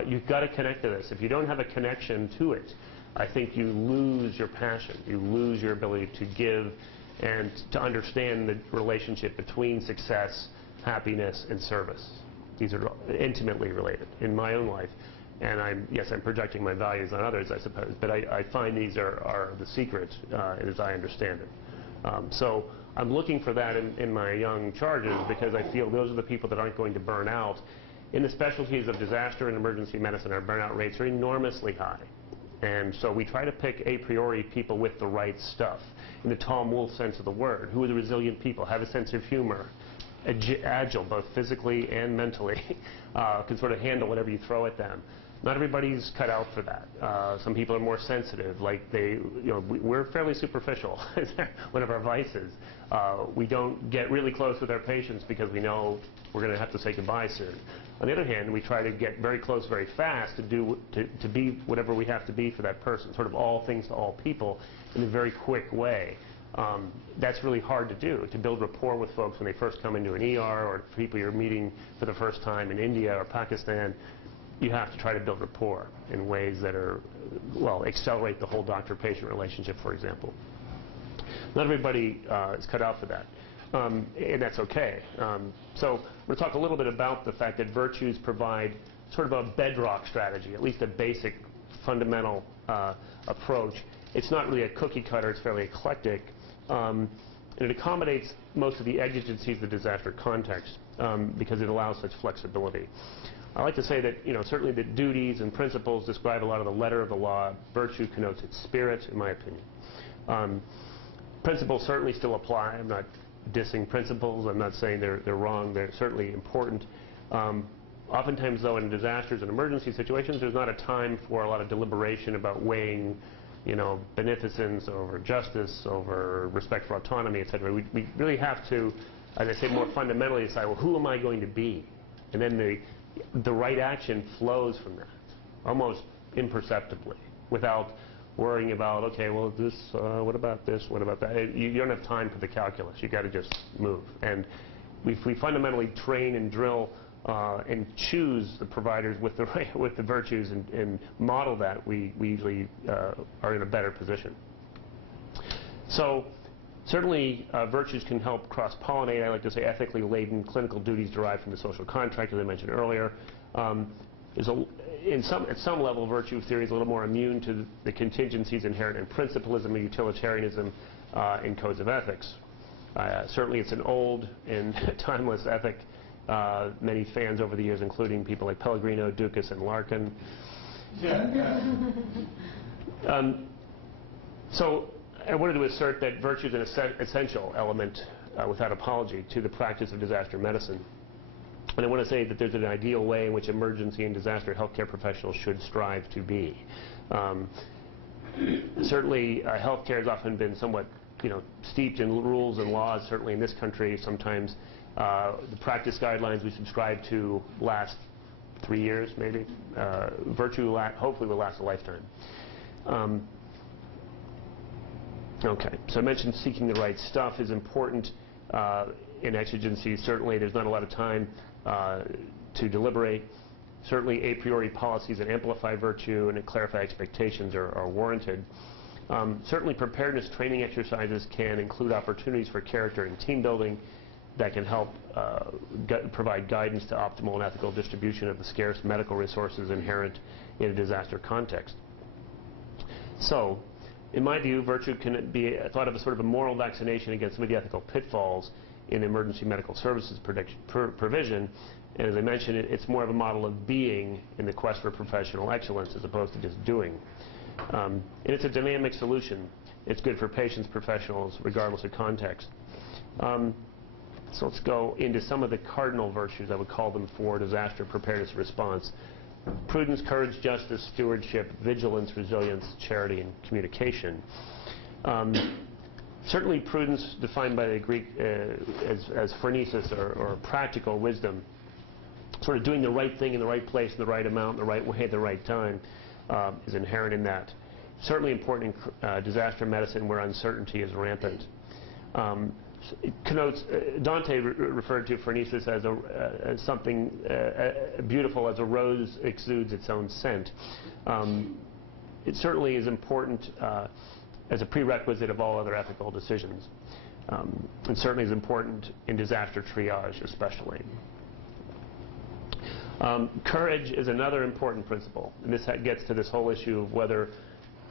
You've got to connect to this. If you don't have a connection to it, I think you lose your passion. You lose your ability to give and to understand the relationship between success, happiness, and service. These are intimately related in my own life. And I'm projecting my values on others, I suppose, but I find these are the secret as I understand it. So I'm looking for that in my young charges, because I feel those are the people that aren't going to burn out. In the specialties of disaster and emergency medicine, our burnout rates are enormously high. And so we try to pick a priori people with the right stuff, in the Tom Wolfe sense of the word, who are the resilient people, have a sense of humor, agile both physically and mentally, can sort of handle whatever you throw at them. Not everybody's cut out for that. Some people are more sensitive, we're fairly superficial. One of our vices. We don't get really close with our patients because we know we're going to have to say goodbye soon. On the other hand, we try to get very close very fast to be whatever we have to be for that person, sort of all things to all people in a very quick way. That's really hard to do, to build rapport with folks when they first come into an ER, or people you're meeting for the first time in India or Pakistan. You have to try to build rapport in ways that accelerate the whole doctor-patient relationship, for example. Not everybody is cut out for that, and that's okay. So we're going to talk a little bit about the fact that virtues provide sort of a bedrock strategy, at least a basic fundamental approach. It's not really a cookie cutter, it's fairly eclectic. And it accommodates most of the exigencies of the disaster context because it allows such flexibility. I like to say that, certainly the duties and principles describe a lot of the letter of the law. Virtue connotes its spirit, in my opinion. Principles certainly still apply. I'm not dissing principles. I'm not saying they're wrong. They're certainly important. Oftentimes, though, in disasters and emergency situations, there's not a time for a lot of deliberation about weighing, beneficence over justice, over respect for autonomy, et cetera. We really have to, as I say, more fundamentally decide, well, who am I going to be? And then the right action flows from that, almost imperceptibly, without worrying about, okay, well, this, what about this, what about that? You don't have time for the calculus. You've got to just move. And if we fundamentally train and drill and choose the providers with the virtues and model that, we usually are in a better position. So certainly virtues can help cross-pollinate. I like to say ethically laden clinical duties derived from the social contract, as I mentioned earlier. At some level, virtue theory is a little more immune to the contingencies inherent in principalism and utilitarianism in codes of ethics. Certainly it's an old and timeless ethic. Many fans over the years, including people like Pellegrino, Dukas, and Larkin. So I wanted to assert that virtue is an essential element, without apology, to the practice of disaster medicine. And I want to say that there's an ideal way in which emergency and disaster healthcare professionals should strive to be. Certainly, healthcare has often been somewhat, steeped in rules and laws. Certainly in this country, sometimes the practice guidelines we subscribe to last 3 years, maybe. Virtue hopefully will last a lifetime. Okay, so I mentioned seeking the right stuff is important in exigencies. Certainly, there's not a lot of time to deliberate. Certainly, a priori policies that amplify virtue and that clarify expectations are warranted. Certainly, preparedness training exercises can include opportunities for character and team building that can help provide guidance to optimal and ethical distribution of the scarce medical resources inherent in a disaster context. So, in my view, virtue can be thought of as sort of a moral vaccination against some of the ethical pitfalls in emergency medical services provision. And as I mentioned, it's more of a model of being in the quest for professional excellence as opposed to just doing. And it's a dynamic solution. It's good for patients, professionals, regardless of context. So let's go into some of the cardinal virtues, I would call them, for disaster preparedness response. Prudence, courage, justice, stewardship, vigilance, resilience, charity, and communication. Certainly prudence, defined by the Greek as phronesis or practical wisdom, sort of doing the right thing in the right place, in the right amount, the right way, at the right time, is inherent in that. Certainly important in disaster medicine where uncertainty is rampant. It connotes, Dante referred to phronesis as something beautiful as a rose exudes its own scent. It certainly is important as a prerequisite of all other ethical decisions. And certainly is important in disaster triage especially. Courage is another important principle, and this gets to this whole issue of whether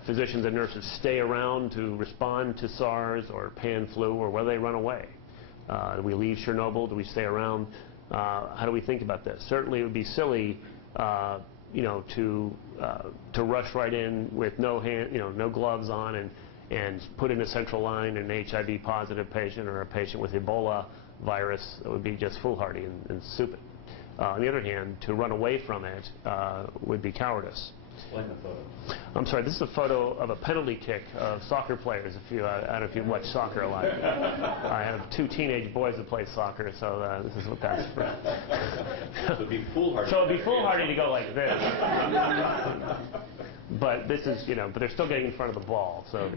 physicians and nurses stay around to respond to SARS or pan flu, or whether they run away. Do we leave Chernobyl? Do we stay around? How do we think about this? Certainly, it would be silly, to rush right in with no gloves on and put in a central line an HIV-positive patient or a patient with Ebola virus. It would be just foolhardy and stupid. On the other hand, to run away from it would be cowardice. Explain the photo. I'm sorry, this is a photo of a penalty kick of soccer players. I don't know if you watch soccer a lot. I have 2 teenage boys that play soccer, so this is what that's for. So it'd be foolhardy. So it'd be foolhardy to go like this. But this is, but they're still getting in front of the ball. So,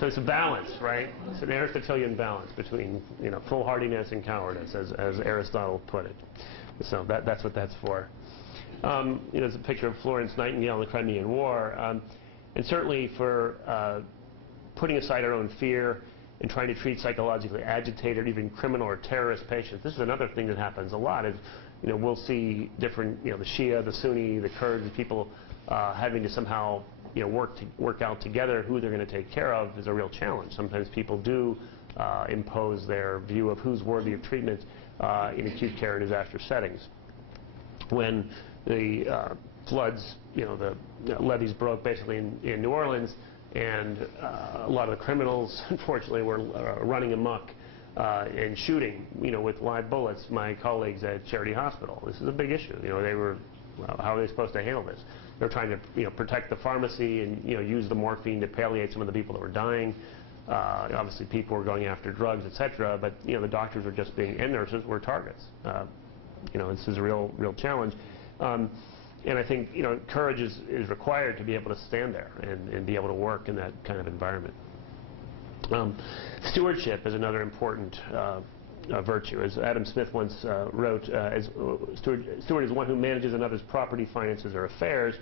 so it's a balance, right? It's an Aristotelian balance between, foolhardiness and cowardice, as Aristotle put it. So that's what that's for. There's a picture of Florence Nightingale in the Crimean War, and certainly for putting aside our own fear and trying to treat psychologically agitated, even criminal or terrorist patients. This is another thing that happens a lot. Is we'll see different, the Shia, the Sunni, the Kurds, people having to somehow work out together who they're going to take care of is a real challenge. Sometimes people do impose their view of who's worthy of treatment in acute care and disaster settings. When the floods, the levees broke basically in New Orleans, and a lot of the criminals, unfortunately, were running amok and shooting, with live bullets, my colleagues at Charity Hospital. This is a big issue. They were, how are they supposed to handle this? They're trying to, protect the pharmacy and, use the morphine to palliate some of the people that were dying. Obviously, people were going after drugs, etc. But, the doctors were just and nurses were targets. This is a real challenge. And I think, courage is required to be able to stand there and be able to work in that kind of environment. Stewardship is another important virtue. As Adam Smith once wrote, steward is one who manages another's property, finances, or affairs.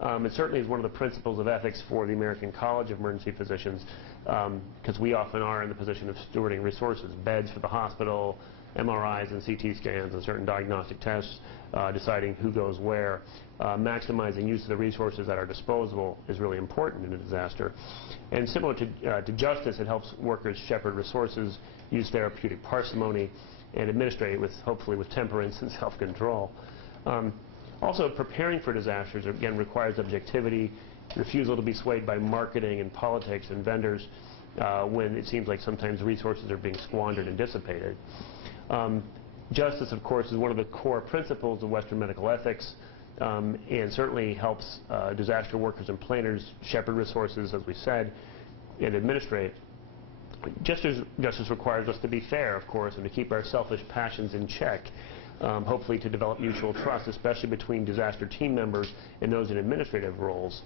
It certainly is one of the principles of ethics for the American College of Emergency Physicians, because we often are in the position of stewarding resources, beds for the hospital, MRIs and CT scans and certain diagnostic tests, deciding who goes where. Maximizing use of the resources at our disposal is really important in a disaster. And similar to justice, it helps workers shepherd resources, use therapeutic parsimony, and administrate hopefully with temperance and self-control. Also, preparing for disasters, again, requires objectivity, refusal to be swayed by marketing and politics and vendors when it seems like sometimes resources are being squandered and dissipated. Justice, of course, is one of the core principles of Western medical ethics, and certainly helps disaster workers and planners shepherd resources, as we said, and administrate. Justice requires us to be fair, of course, and to keep our selfish passions in check, hopefully to develop mutual trust, especially between disaster team members and those in administrative roles.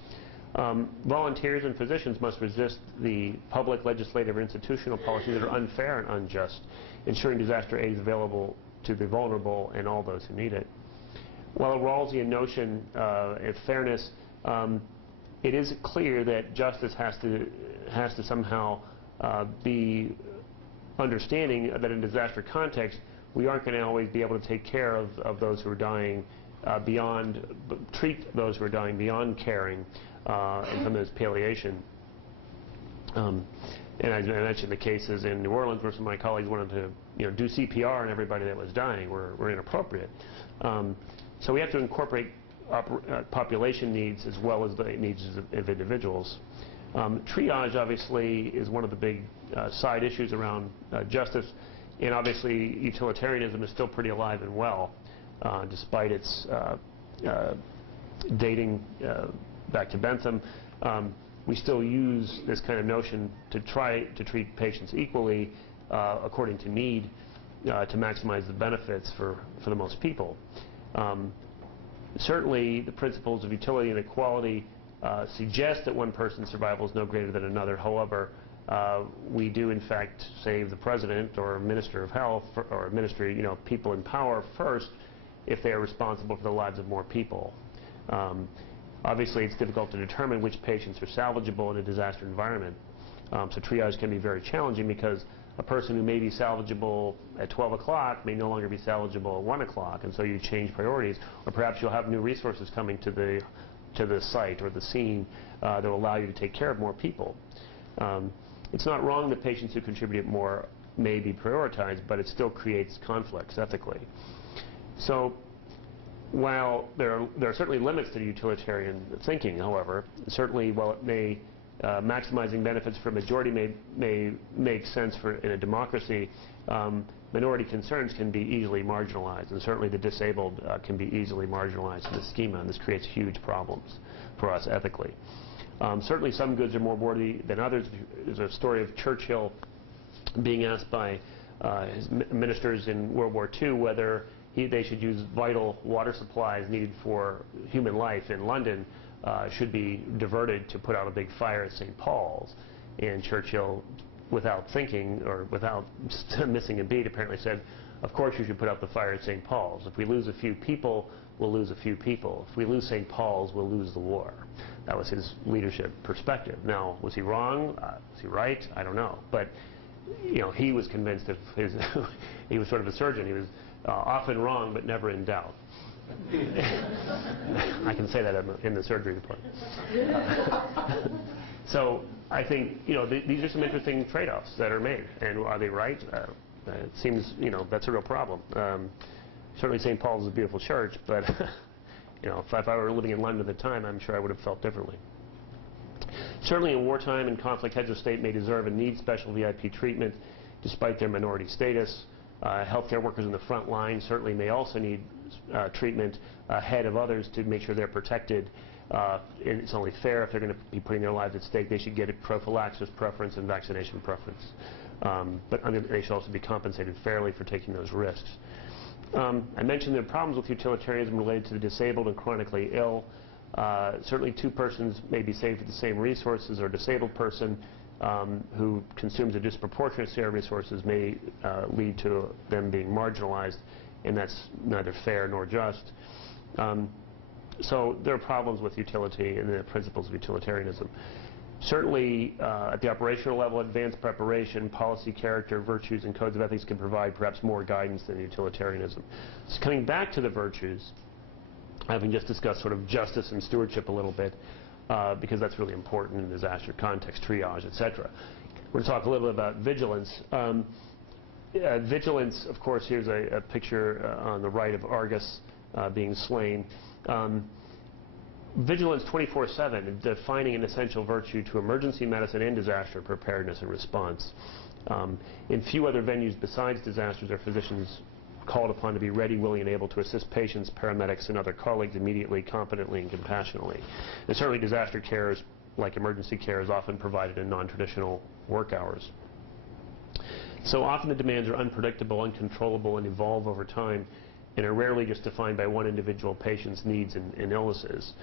Volunteers and physicians must resist the public, legislative, or institutional policies that are unfair and unjust, ensuring disaster aid is available to the vulnerable and all those who need it. While a Rawlsian notion of fairness, it is clear that justice has to somehow be understanding that in disaster context, we aren't going to always be able to take care of those who are dying treat those who are dying beyond caring and some of this palliation. And I mentioned the cases in New Orleans where some of my colleagues wanted to do CPR on everybody that was dying were inappropriate. So we have to incorporate population needs as well as the needs of individuals. Triage, obviously, is one of the big side issues around justice, and obviously utilitarianism is still pretty alive and well, despite its dating back to Bentham. We still use this kind of notion to try to treat patients equally according to need to maximize the benefits for the most people. Certainly, the principles of utility and equality suggest that one person's survival is no greater than another. However, we do in fact save the president or minister of health or ministry, people in power first if they are responsible for the lives of more people. Obviously, it's difficult to determine which patients are salvageable in a disaster environment. So triage can be very challenging because a person who may be salvageable at 12 o'clock may no longer be salvageable at 1 o'clock, and so you change priorities. Or perhaps you'll have new resources coming to the site or the scene that will allow you to take care of more people. It's not wrong that patients who contribute more may be prioritized, but it still creates conflicts ethically. So while there are certainly limits to utilitarian thinking, however, certainly while it may maximizing benefits for a majority may make sense in a democracy, minority concerns can be easily marginalized, and certainly the disabled can be easily marginalized in the schema, and this creates huge problems for us ethically. Certainly some goods are more worthy than others. There's a story of Churchill being asked by his ministers in World War II whether they should use vital water supplies needed for human life in London should be diverted to put out a big fire at St. Paul's. And Churchill, without thinking or without missing a beat, apparently said, of course you should put out the fire at St. Paul's. If we lose a few people, we'll lose a few people. If we lose St. Paul's, we'll lose the war. That was his leadership perspective. Now, was he wrong? Was he right? I don't know. But he was convinced of his he was sort of a surgeon. He was often wrong, but never in doubt. I can say that in the surgery department. So I think, these are some interesting trade-offs that are made. And are they right? It seems, that's a real problem. Certainly St. Paul's is a beautiful church, but, if I were living in London at the time, I'm sure I would have felt differently. Certainly in wartime and conflict, heads of state may deserve and need special VIP treatment despite their minority status. Healthcare workers in the front line certainly may also need treatment ahead of others to make sure they're protected. And it's only fair if they're going to be putting their lives at stake. They should get a prophylaxis preference and vaccination preference. But they should also be compensated fairly for taking those risks. I mentioned there are problems with utilitarianism related to the disabled and chronically ill. Certainly two persons may be saved with the same resources, or a disabled person who consumes a disproportionate share of resources may lead to them being marginalized, and that's neither fair nor just. So there are problems with utility and the principles of utilitarianism. Certainly, at the operational level, advanced preparation, policy, character, virtues, and codes of ethics can provide perhaps more guidance than utilitarianism. So coming back to the virtues, having just discussed sort of justice and stewardship a little bit, because that's really important in disaster context, triage, etc. We're going to talk a little bit about vigilance. Vigilance, of course, here's a picture on the right of Argus being slain. Vigilance 24/7, defining an essential virtue to emergency medicine and disaster preparedness and response. In few other venues besides disasters are physicians called upon to be ready, willing, and able to assist patients, paramedics, and other colleagues immediately, competently, and compassionately. And certainly disaster care, like emergency care, is often provided in non-traditional work hours. So often the demands are unpredictable, uncontrollable, and evolve over time, and are rarely just defined by one individual patient's needs and illnesses.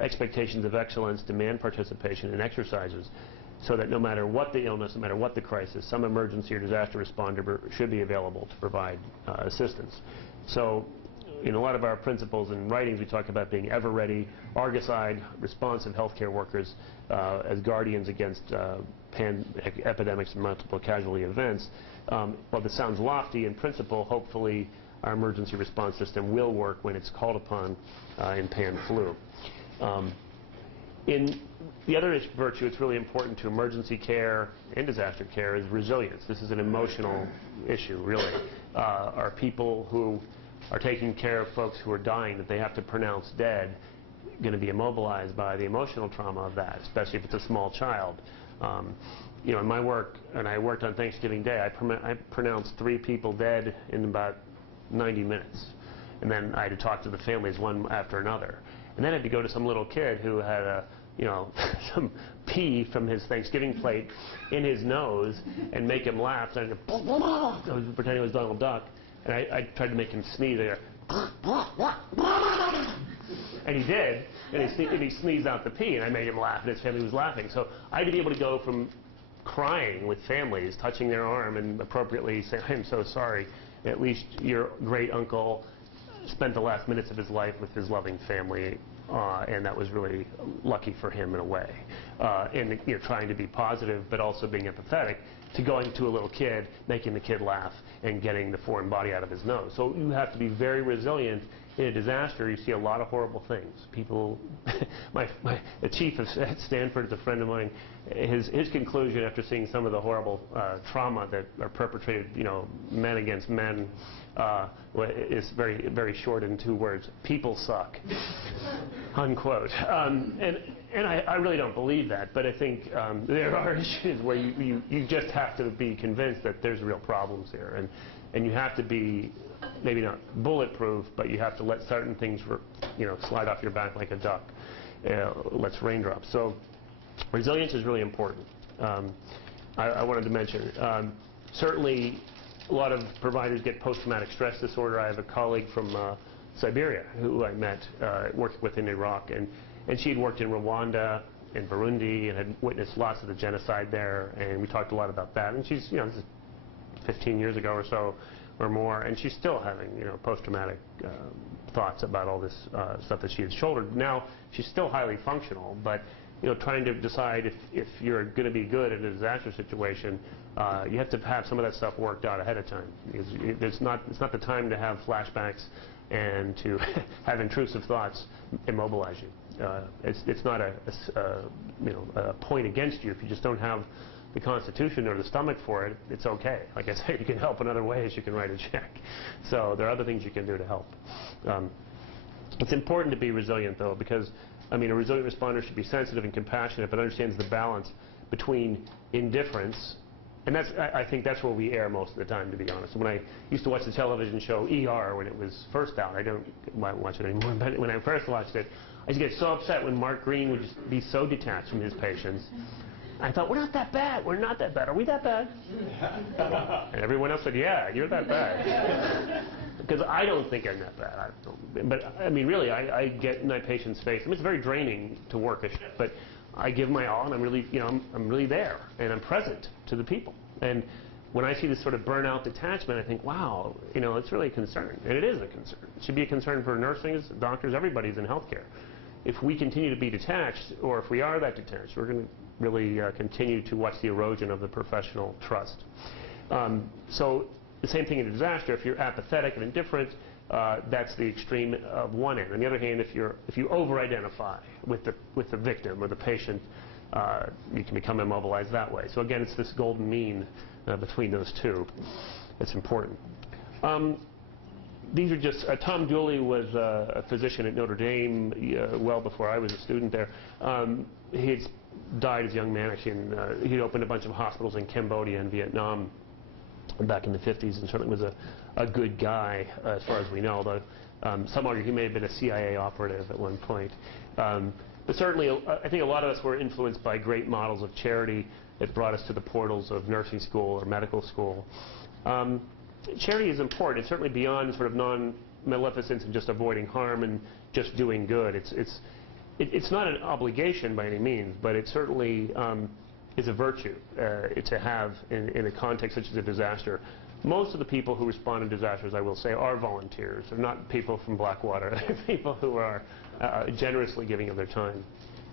Expectations of excellence demand participation in exercises so that no matter what the illness, no matter what the crisis, some emergency or disaster responder should be available to provide assistance. So in a lot of our principles and writings, we talk about being ever ready, Argus-eyed, responsive healthcare workers as guardians against epidemics and multiple casualty events. While this sounds lofty in principle, hopefully our emergency response system will work when it's called upon in pan flu. In the other virtue, it's really important to emergency care and disaster care, is resilience. This is an emotional issue, really. Are people who are taking care of folks who are dying that they have to pronounce dead going to be immobilized by the emotional trauma of that, especially if it's a small child? In my work, and I worked on Thanksgiving Day, I pronounced 3 people dead in about 90 minutes. And then I had to talk to the families one after another. And then I had to go to some little kid who had some pee from his Thanksgiving plate in his nose and make him laugh. So I was pretending it was Donald Duck. And I tried to make him sneeze there. And he did. And he sneezed out the pee, and I made him laugh, and his family was laughing. So I had to be able to go from crying with families, touching their arm, and appropriately saying, I'm so sorry. At least your great uncle spent the last minutes of his life with his loving family, and that was really lucky for him in a way. And trying to be positive, but also being empathetic to going to a little kid, making the kid laugh, and getting the foreign body out of his nose. So you have to be very resilient. In a disaster, you see a lot of horrible things. People, the chief at Stanford is a friend of mine. His conclusion after seeing some of the horrible trauma that are perpetrated, men against men, is very, very short in 2 words: people suck, unquote. And I really don't believe that, but I think there are issues where you just have to be convinced that there's real problems here, and you have to be maybe not bulletproof, but you have to let certain things slide off your back like a duck, lets raindrops. So resilience is really important. I wanted to mention, certainly a lot of providers get post-traumatic stress disorder. I have a colleague from Siberia who I met working with in Iraq, and she had worked in Rwanda and Burundi and had witnessed lots of the genocide there, and we talked a lot about that. And she's, this is 15 years ago or so or more, and she's still having, post-traumatic thoughts about all this stuff that she had shouldered. Now, she's still highly functional, but, trying to decide if you're going to be good in a disaster situation, you have to have some of that stuff worked out ahead of time. Because it's not the time to have flashbacks and to have intrusive thoughts immobilize you. It's not a point against you if you just don't have the constitution or the stomach for it. It's okay. Like I said, you can help in other ways. You can write a check. So there are other things you can do to help. It's important to be resilient, though, because a resilient responder should be sensitive and compassionate, but understands the balance between indifference. And I think that's where we err most of the time, to be honest. When I used to watch the television show ER when it was first out, I don't watch it anymore, but when I first watched it, I used to get so upset when Mark Green would just be so detached from his patients. I thought, we're not that bad. We're not that bad. Are we that bad? And everyone else said, yeah, you're that bad. Because I don't think I'm that bad. But really, I get in my patient's face. It's very draining to work a shift, but I give my all, and I'm really there, and I'm present to the people. And when I see this sort of burnout detachment, I think, wow, it's really a concern, and it is a concern. It should be a concern for nurses, doctors, everybody's in healthcare. If we continue to be detached, or if we are that detached, we're going to really continue to watch the erosion of the professional trust. So the same thing in a disaster. If you're apathetic and indifferent, that's the extreme of one end. On the other hand, if you over-identify with the victim or the patient, you can become immobilized that way. So again, it's this golden mean between those two. It's important. These are just, Tom Dooley was a physician at Notre Dame well before I was a student there. He had died as a young man, actually, and he'd opened a bunch of hospitals in Cambodia and Vietnam back in the 50s, and certainly was a good guy as far as we know, though some argue he may have been a CIA operative at one point. But certainly, I think a lot of us were influenced by great models of charity that brought us to the portals of nursing school or medical school. Charity is important. It's certainly beyond sort of non-maleficence and just avoiding harm and just doing good. It's not an obligation by any means, but it certainly is a virtue to have in a context such as a disaster. Most of the people who respond to disasters, I will say, are volunteers. They're not people from Blackwater. They're people who are generously giving of their time.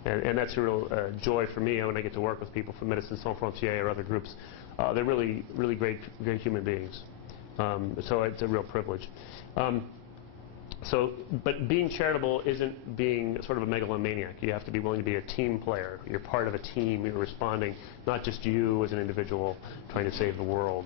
And that's a real joy for me when I get to work with people from Médecins Sans Frontières or other groups. They're really, really great human beings. So it's a real privilege. But being charitable isn't being sort of a megalomaniac. You have to be willing to be a team player. You're part of a team. You're responding, not just you as an individual trying to save the world.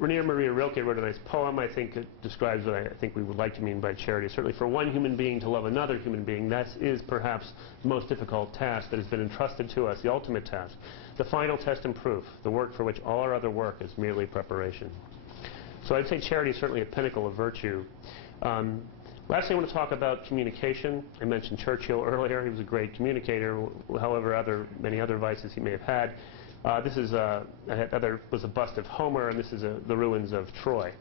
Rainier Maria Rilke wrote a nice poem, I think, it describes what I think we would like to mean by charity. Certainly for one human being to love another human being, that is perhaps the most difficult task that has been entrusted to us, the ultimate task. The final test and proof, the work for which all our other work is merely preparation. So I'd say charity is certainly a pinnacle of virtue. Lastly, I want to talk about communication. I mentioned Churchill earlier. He was a great communicator, however many other vices he may have had. This is was a bust of Homer, and this is the ruins of Troy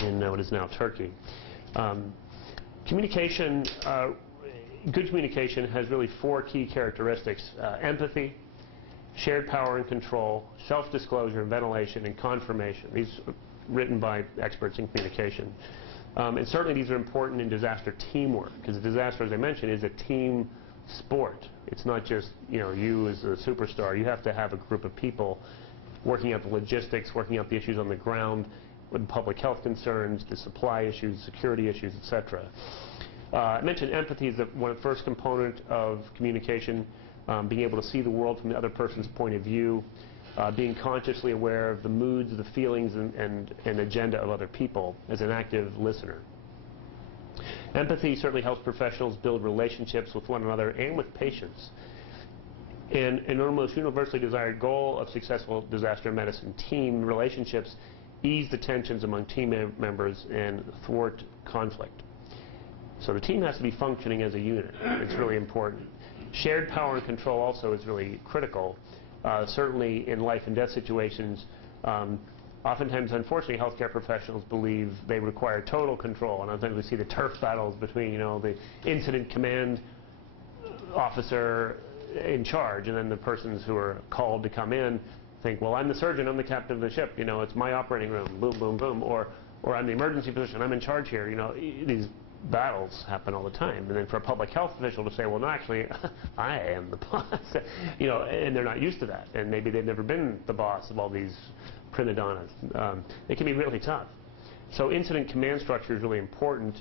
in what is now Turkey. Communication, good communication has really four key characteristics: empathy, shared power and control, self-disclosure, ventilation, and confirmation. These are written by experts in communication. And certainly these are important in disaster teamwork, because a disaster, as I mentioned, is a team sport. It's not just you as a superstar. You have to have a group of people working out the logistics, working out the issues on the ground, with public health concerns, the supply issues, security issues, etc. I mentioned empathy is the first component of communication, being able to see the world from the other person's point of view, being consciously aware of the moods, the feelings, and agenda of other people as an active listener. Empathy certainly helps professionals build relationships with one another and with patients. And an almost universally desired goal of successful disaster medicine team relationships ease the tensions among team members and thwart conflict. So the team has to be functioning as a unit. It's really important. Shared power and control also is really critical. Certainly in life and death situations, oftentimes, unfortunately, healthcare professionals believe they require total control, and sometimes we see the turf battles between, the incident command officer in charge, and then the persons who are called to come in think, well, I'm the surgeon, I'm the captain of the ship, it's my operating room, boom, boom, boom, or I'm the emergency physician, I'm in charge here. These battles happen all the time, and then for a public health official to say, well, no, actually, I am the boss, and they're not used to that, and maybe they've never been the boss of all these prima donnas. It can be really tough. So incident command structure is really important,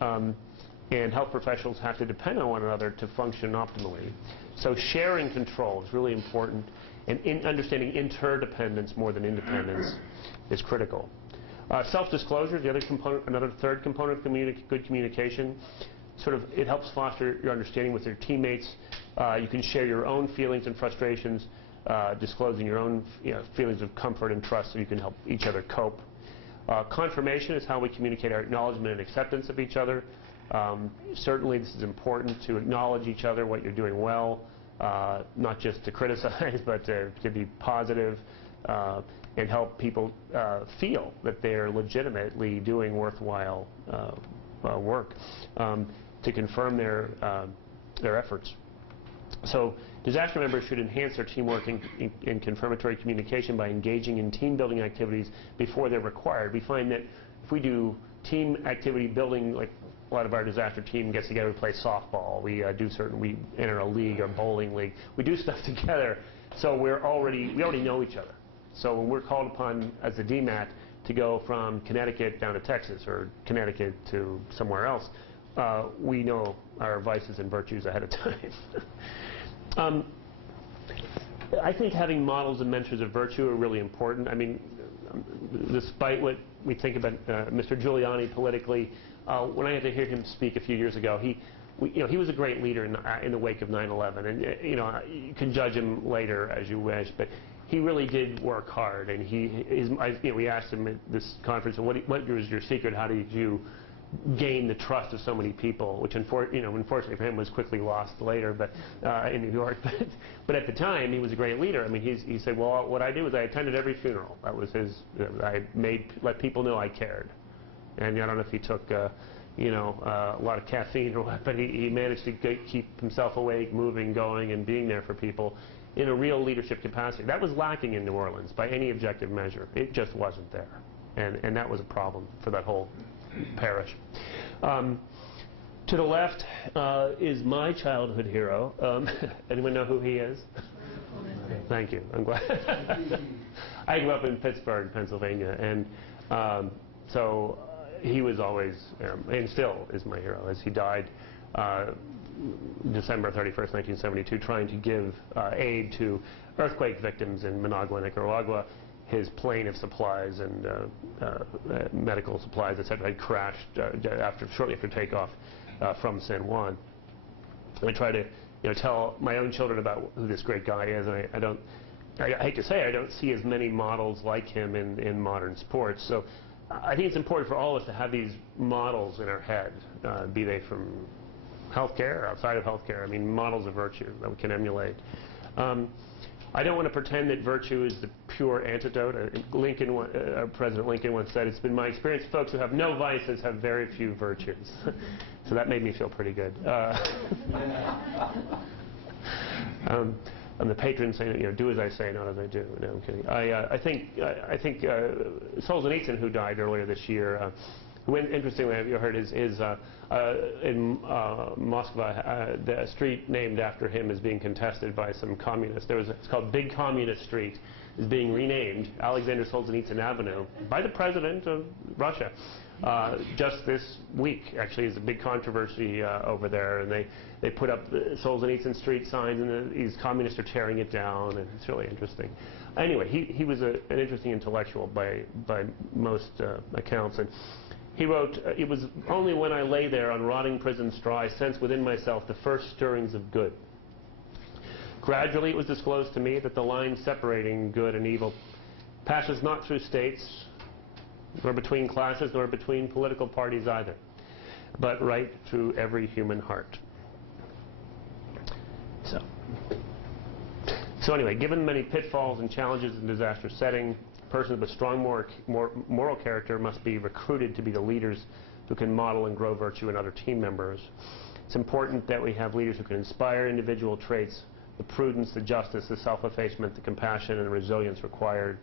and health professionals have to depend on one another to function optimally. So sharing control is really important, and understanding interdependence more than independence is critical. Self-disclosure is the other component, another third component of good communication. It helps foster your understanding with your teammates. You can share your own feelings and frustrations, disclosing your own feelings of comfort and trust so you can help each other cope. Confirmation is how we communicate our acknowledgement and acceptance of each other. Certainly this is important to acknowledge each other, what you're doing well, not just to criticize, but to be positive and help people feel that they're legitimately doing worthwhile work, to confirm their efforts. So disaster members should enhance their teamwork in confirmatory communication by engaging in team-building activities before they're required. We find that if we do team activity building, like a lot of our disaster team gets together, we play softball, we enter a league or bowling league, we do stuff together, so we already know each other. So when we're called upon as a DMAT to go from Connecticut down to Texas or Connecticut to somewhere else, we know our vices and virtues ahead of time. I think having models and mentors of virtue are really important. I mean, despite what we think about Mr. Giuliani politically, when I had to hear him speak a few years ago, he was a great leader in the wake of 9/11, and you can judge him later as you wish, but he really did work hard, and we asked him at this conference, what was your secret? How did you gain the trust of so many people? Which unfortunately for him was quickly lost later, but in New York. But at the time, he was a great leader. I mean, he said, well, what I did was I attended every funeral. That was his. I let people know I cared. And I don't know if he took a lot of caffeine or what, but he managed to keep himself awake, moving, going, and being there for people in a real leadership capacity. That was lacking in New Orleans by any objective measure. It just wasn't there. And that was a problem for that whole parish. To the left is my childhood hero. Anyone know who he is? Thank you. I'm glad. I grew up in Pittsburgh, Pennsylvania, and so he was always, and still is my hero, as he died December 31st, 1972, trying to give aid to earthquake victims in Managua, Nicaragua. His plane of supplies and medical supplies, etc., had crashed shortly after takeoff from San Juan. And I try to tell my own children about who this great guy is, and I hate to say I don't see as many models like him in modern sports. So I think it's important for all of us to have these models in our head, be they from healthcare or outside of healthcare. I mean, models of virtue that we can emulate. I don't want to pretend that virtue is the pure antidote. President Lincoln once said, "It's been my experience folks who have no vices have very few virtues." So that made me feel pretty good. I'm the patron saying, do as I say, not as I do. No, I'm kidding. I think Solzhenitsyn, who died earlier this year, who interestingly, have you heard, is in Moscow, the street named after him is being contested by some communists. It's called Big Communist Street, is being renamed Alexander Solzhenitsyn Avenue by the president of Russia. Just this week, actually, is a big controversy over there, and they put up the Solzhenitsyn Street signs, and these communists are tearing it down, and it's really interesting. Anyway, he was an interesting intellectual by most accounts, and he wrote, "It was only when I lay there on rotting prison straw I sensed within myself the first stirrings of good. Gradually it was disclosed to me that the line separating good and evil passes not through states, nor between classes, nor between political parties either, but right through every human heart." So anyway, given many pitfalls and challenges in disaster setting, persons with strong moral character must be recruited to be the leaders who can model and grow virtue in other team members. It's important that we have leaders who can inspire individual traits, the prudence, the justice, the self-effacement, the compassion, and the resilience required.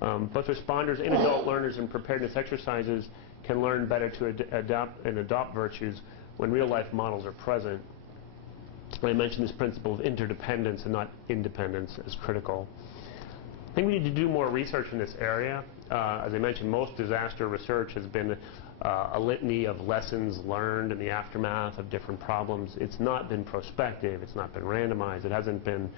Both responders and adult learners in preparedness exercises can learn better to adopt virtues when real-life models are present. I mentioned this principle of interdependence and not independence as critical. think we need to do more research in this area. As I mentioned, most disaster research has been a litany of lessons learned in the aftermath of different problems. It's not been prospective. It's not been randomized. It hasn't been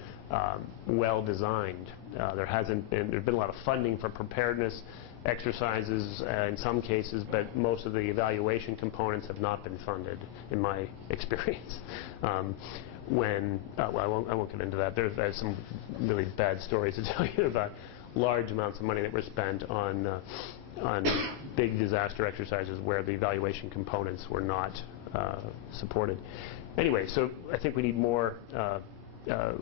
well designed. There's been a lot of funding for preparedness exercises in some cases, but most of the evaluation components have not been funded, in my experience. Well, I won't get into that. There's some really bad stories to tell you about large amounts of money that were spent on big disaster exercises where the evaluation components were not supported. Anyway, so I think we need more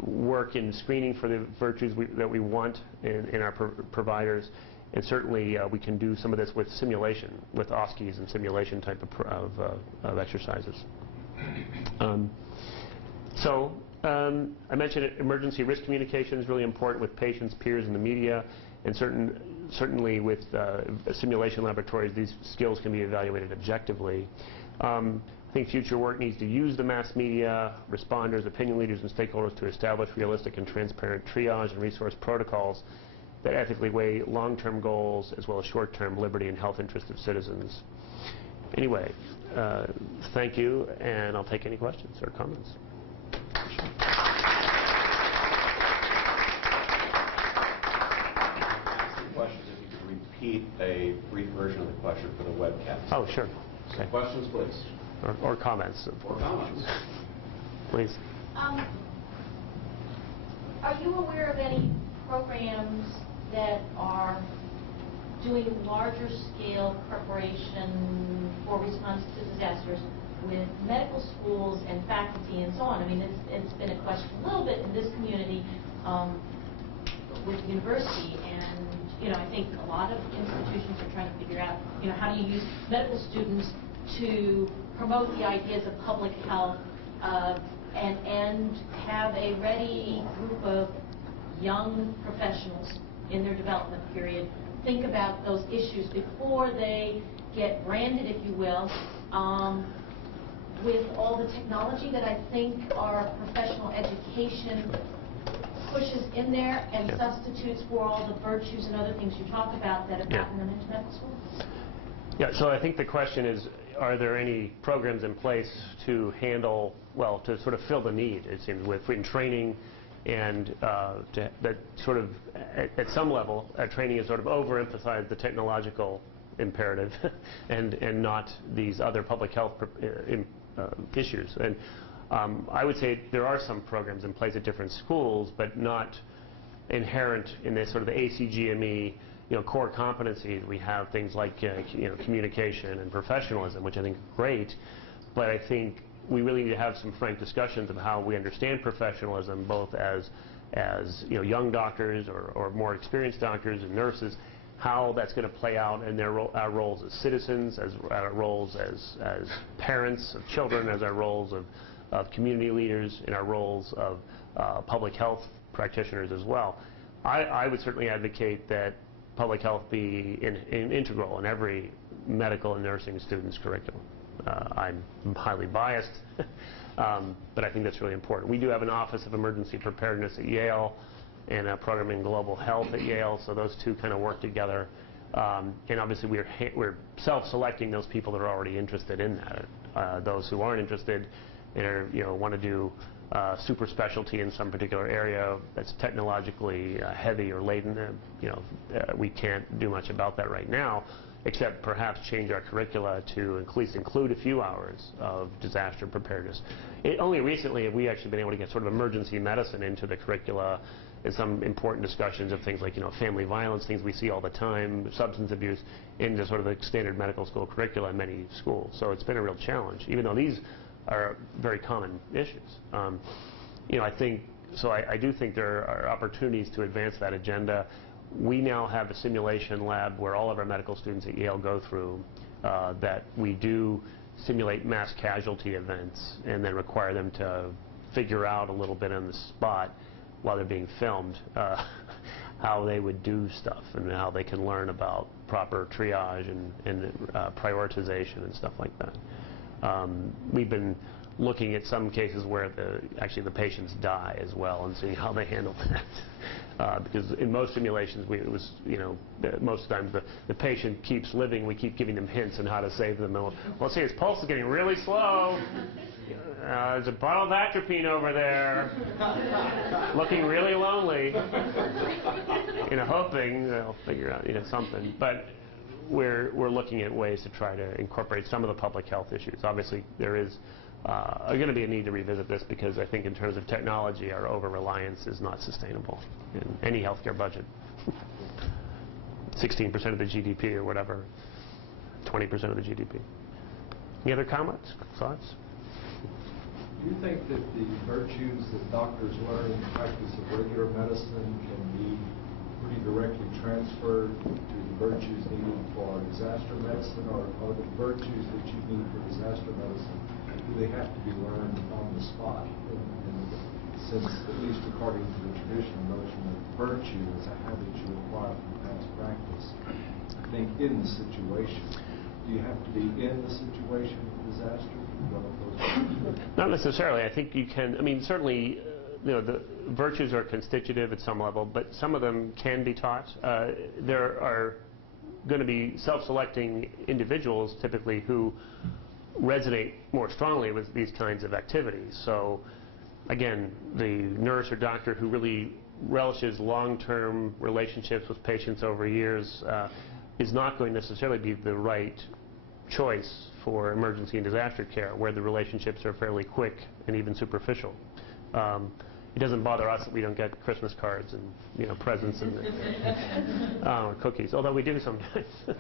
work in screening for the virtues that we want in our providers. And certainly we can do some of this with simulation, with OSCEs and simulation type of exercises. I mentioned emergency risk communication is really important with patients, peers, and the media. And certainly with simulation laboratories, these skills can be evaluated objectively. I think future work needs to use the mass media, responders, opinion leaders, and stakeholders to establish realistic and transparent triage and resource protocols that ethically weigh long-term goals as well as short-term liberty and health interests of citizens. Anyway, thank you, and I'll take any questions or comments. Questions, if you could repeat a brief version of the question for the webcast. Oh, sure. Okay. So questions, please. Or comments. Or comments. Please. Are you aware of any programs that are doing larger scale preparation for response to disasters with medical schools and faculty and so on? I mean, it's been a question a little bit in this community with the university, and I think a lot of institutions are trying to figure out, how do you use medical students to promote the ideas of public health and have a ready group of young professionals in their development period think about those issues before they get branded, if you will, with all the technology that I think our professional education pushes in there and substitutes for all the virtues and other things you talk about that have gotten them into medical school? Yeah, so I think the question is, are there any programs in place to handle, well, to sort of fill the need, it seems, in training, and that sort of, at some level, training has sort of overemphasized the technological imperative and not these other public health issues. And I would say there are some programs in place at different schools, but not inherent in this sort of the ACGME core competencies. We have things like communication and professionalism, which I think are great, but I think we really need to have some frank discussions of how we understand professionalism, both as young doctors or more experienced doctors and nurses, how that's going to play out in our roles as citizens, as our roles as parents of children, as our roles of community leaders, in our roles of public health practitioners as well. I would certainly advocate that public health be integral in every medical and nursing student's curriculum. I'm highly biased, but I think that's really important. We do have an Office of Emergency Preparedness at Yale and a program in global health at Yale, so those two kind of work together. And obviously we're self-selecting those people that are already interested in that. Those who aren't interested and want to do super specialty in some particular area that's technologically heavy or laden, we can't do much about that right now, except perhaps change our curricula to at least include a few hours of disaster preparedness. Only recently have we actually been able to get sort of emergency medicine into the curricula and some important discussions of things like family violence, things we see all the time, substance abuse, into sort of the standard medical school curricula in many schools. So it's been a real challenge, even though these are very common issues. I do think there are opportunities to advance that agenda. We now have a simulation lab where all of our medical students at Yale go through that we do simulate mass casualty events and then require them to figure out a little bit on the spot while they're being filmed how they would do stuff and how they can learn about proper triage and prioritization and stuff like that. We've been looking at some cases where actually the patients die as well and seeing how they handle that. Because in most simulations, it was, most of the times the patient keeps living, we keep giving them hints on how to save them. Well, see, his pulse is getting really slow. There's a bottle of atropine over there, looking really lonely, hoping they'll figure out, something. But we're looking at ways to try to incorporate some of the public health issues. Obviously, there is going to be a need to revisit this because I think in terms of technology, our over-reliance is not sustainable in any healthcare budget. 16% of the GDP or whatever, 20% of the GDP. Any other comments, thoughts? Do you think that the virtues that doctors learn in the practice of regular medicine can be pretty directly transferred to the virtues needed for disaster medicine, or the virtues that you need for disaster medicine, do they have to be learned on the spot? And since, at least according to the traditional notion that virtue is a habit you acquire from past practice, I think in the situation, do you have to be in the situation of disaster to develop those virtues? Not necessarily. I think you can, certainly, the virtues are constitutive at some level, but some of them can be taught. There are going to be self-selecting individuals, typically, who resonate more strongly with these kinds of activities. So, again, the nurse or doctor who really relishes long-term relationships with patients over years is not going to necessarily be the right choice for emergency and disaster care, where the relationships are fairly quick and even superficial. It doesn't bother us that we don't get Christmas cards and presents and cookies, although we do sometimes. At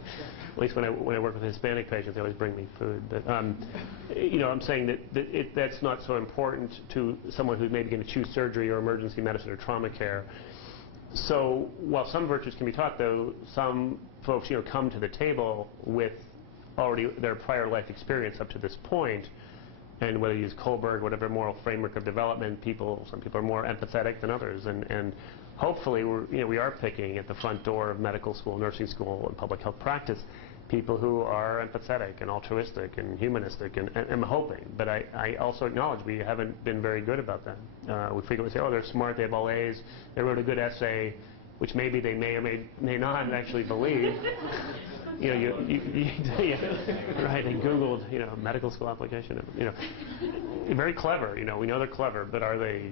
least when I work with Hispanic patients, they always bring me food. But I'm saying that that's not so important to someone who's maybe going to choose surgery or emergency medicine or trauma care. So while some virtues can be taught, though, some folks come to the table with already their prior life experience up to this point. And whether you use Kohlberg, whatever moral framework of development, some people are more empathetic than others. And hopefully we are picking at the front door of medical school, nursing school, and public health practice people who are empathetic and altruistic and humanistic, and I'm hoping. But I also acknowledge we haven't been very good about that. We frequently say, oh, they're smart, they have all A's, they wrote a good essay, which maybe they may or may not actually believe. Right, and Googled, medical school application. Very clever. We know they're clever, but are they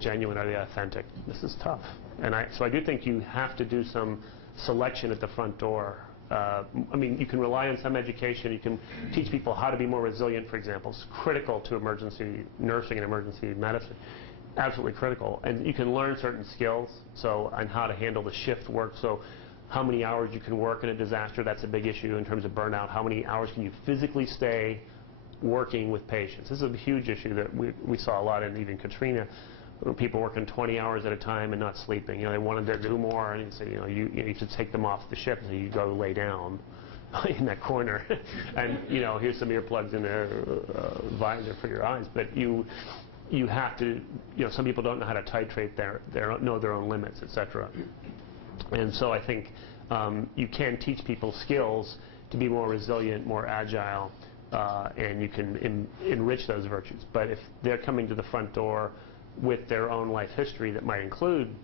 genuine? Are they authentic? This is tough. And so I do think you have to do some selection at the front door. You can rely on some education. You can teach people how to be more resilient, for example. It's critical to emergency nursing and emergency medicine. Absolutely critical. And you can learn certain skills, on how to handle the shift work. So how many hours you can work in a disaster, that's a big issue in terms of burnout. How many hours can you physically stay working with patients? This is a huge issue that we saw a lot in even Katrina. People working 20 hours at a time and not sleeping. They wanted to do more, and you'd say, you should take them off the ship, and you go lay down in that corner. And, here's some earplugs in a visor for your eyes. But you have to, some people don't know how to titrate know their own limits, etc. And so I think you can teach people skills to be more resilient, more agile, and you can enrich those virtues. But if they're coming to the front door with their own life history that might include,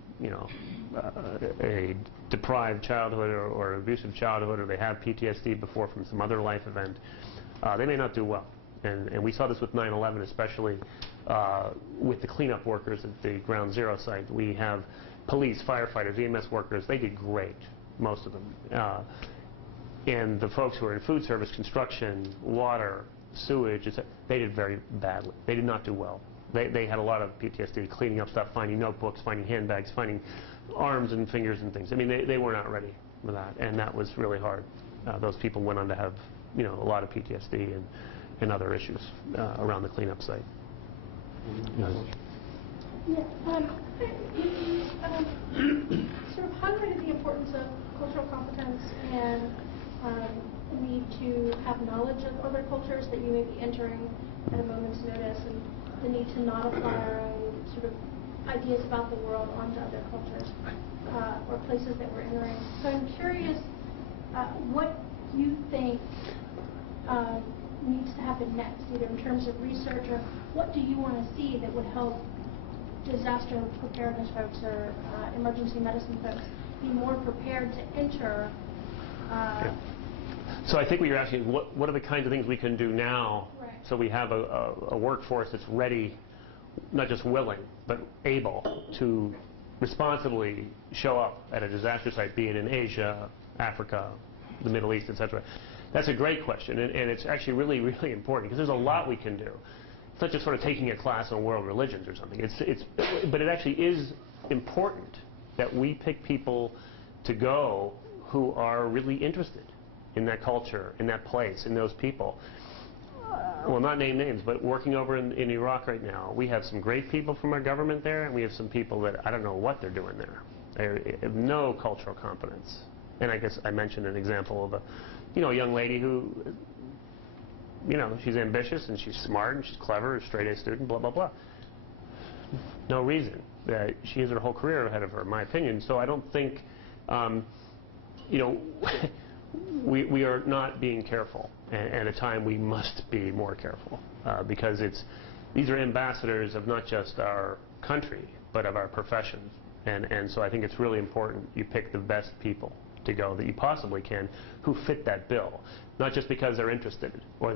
a deprived childhood or abusive childhood, or they have PTSD before from some other life event, they may not do well. And we saw this with 9/11, especially with the cleanup workers at the Ground Zero site. We have police, firefighters, EMS workers. They did great, most of them. And the folks who are in food service, construction, water, sewage, they did very badly. They did not do well. They had a lot of PTSD, cleaning up stuff, finding notebooks, finding handbags, finding arms and fingers and things. They were not ready for that, and that was really hard. Those people went on to have, a lot of PTSD and other issues around the cleanup site. Sort of highlighted the importance of cultural competence and the need to have knowledge of other cultures that you may be entering at a moment's notice, and the need to not apply our own sort of ideas about the world onto other cultures or places that we're entering. So I'm curious what you think needs to happen next, either in terms of research or what do you want to see that would help disaster preparedness folks or emergency medicine folks be more prepared to enter? So I think what you're asking is what are the kinds of things we can do now, Right. so we have a workforce that's ready, not just willing, but able to responsibly show up at a disaster site, be it in Asia, Africa, the Middle East, etc. That's a great question, and it's actually really, really important, because there's a lot we can do. It's not just sort of taking a class on world religions or something. But it actually is important that we pick people to go who are really interested in that culture, in that place, in those people. Well, not name names, but working over in Iraq right now, we have some great people from our government there, and we have some people that I don't know what they're doing there. They have no cultural competence. And I guess I mentioned an example of a young lady who, she's ambitious and she's smart and she's clever, a straight-A student, blah, blah, blah. No reason. She has her whole career ahead of her, in my opinion. So I don't think, we are not being careful. And at a time we must be more careful, because these are ambassadors of not just our country, but of our profession. And so I think it's really important you pick the best people to go that you possibly can who fit that bill, not just because they're interested or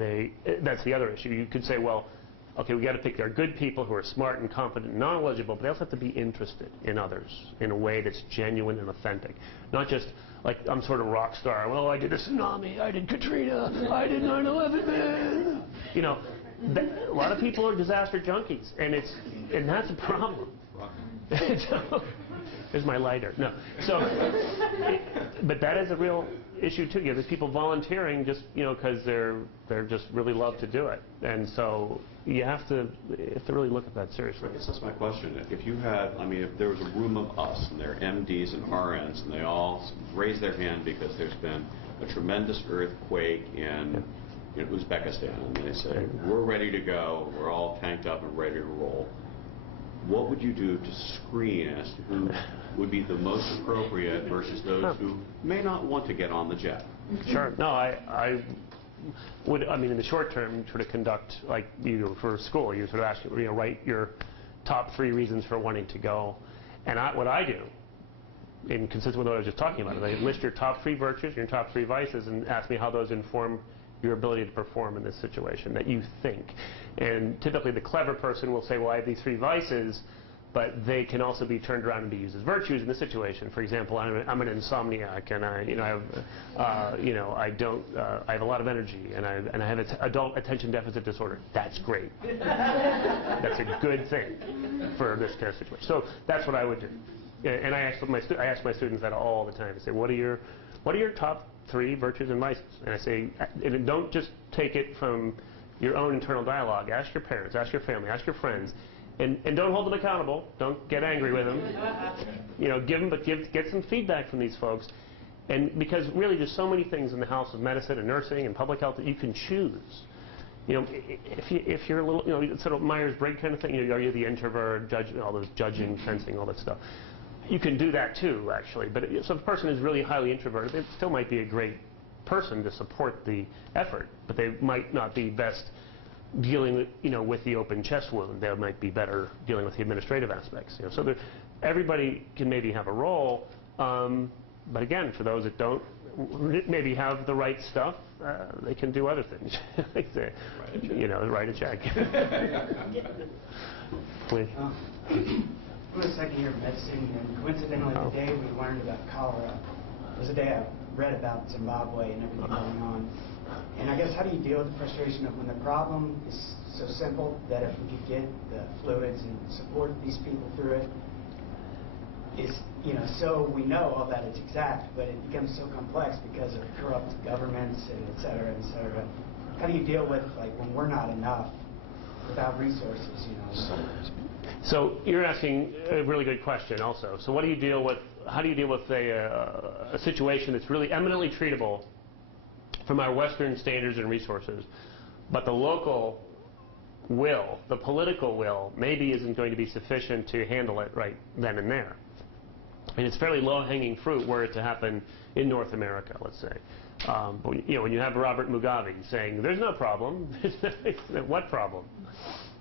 that's the other issue. You could say, well, okay, we got to pick our good people who are smart and competent and knowledgeable, but they also have to be interested in others in a way that's genuine and authentic, not just like I'm sort of rock star. Well, I did a tsunami, I did Katrina, I did 9/11, man. A lot of people are disaster junkies, and that's a problem. So, there's my lighter. No. So, but that is a real issue too. There's people volunteering just because they're just really love to do it, and so you have to really look at that seriously. I guess that's my question. If you had, if there was a room of us and they're MDs and RNs and they all raise their hand because there's been a tremendous earthquake in Uzbekistan, and they say we're ready to go, we're all tanked up and ready to roll. What would you do to screen as to who would be the most appropriate versus those who may not want to get on the jet? Sure. No, I would. In the short term, sort of conduct like you for school. You sort of ask, write your top 3 reasons for wanting to go, and what I do, in consistent with what I was just talking about, is I list your top 3 virtues, your top 3 vices, and ask me how those inform your ability to perform in this situation that you think. And typically the clever person will say, well, I have these 3 vices, but they can also be turned around and be used as virtues in this situation. For example, I'm an insomniac, and I have a lot of energy, and I have adult attention deficit disorder. That's great. That's a good thing for this kind of situation. So that's what I would do. And I ask my students that all the time. I say, what are your top 3 virtues and vices? And I say, and don't just take it from your own internal dialogue. Ask your parents, ask your family, ask your friends, and don't hold them accountable. Don't get angry with them. Get some feedback from these folks, and because really there's so many things in the house of medicine and nursing and public health that you can choose. If you're a little, sort of Myers-Briggs kind of thing, are you the introvert, all those judging, fencing, all that stuff. You can do that too, actually. But so if a person is really highly introverted, it still might be a great person to support the effort, but they might not be best dealing with, with the open chest wound. They might be better dealing with the administrative aspects. So everybody can maybe have a role, but again, for those that don't maybe have the right stuff, they can do other things. Like write a check. Please. I'm a second year of medicine, and coincidentally the day we learned about cholera was the day I read about Zimbabwe and everything going on. And I guess, how do you deal with the frustration of when the problem is so simple that if we could get the fluids and support these people through it, so we know all that it's exact, but it becomes so complex because of corrupt governments and et cetera, et cetera. How do you deal with when we're not enough without resources, So you're asking a really good question also. So how do you deal with a situation that's really eminently treatable from our Western standards and resources, but the local will, the political will, maybe isn't going to be sufficient to handle it right then and there. And it's fairly low-hanging fruit were it to happen in North America, let's say. But, when you have Robert Mugabe saying, there's no problem, what problem?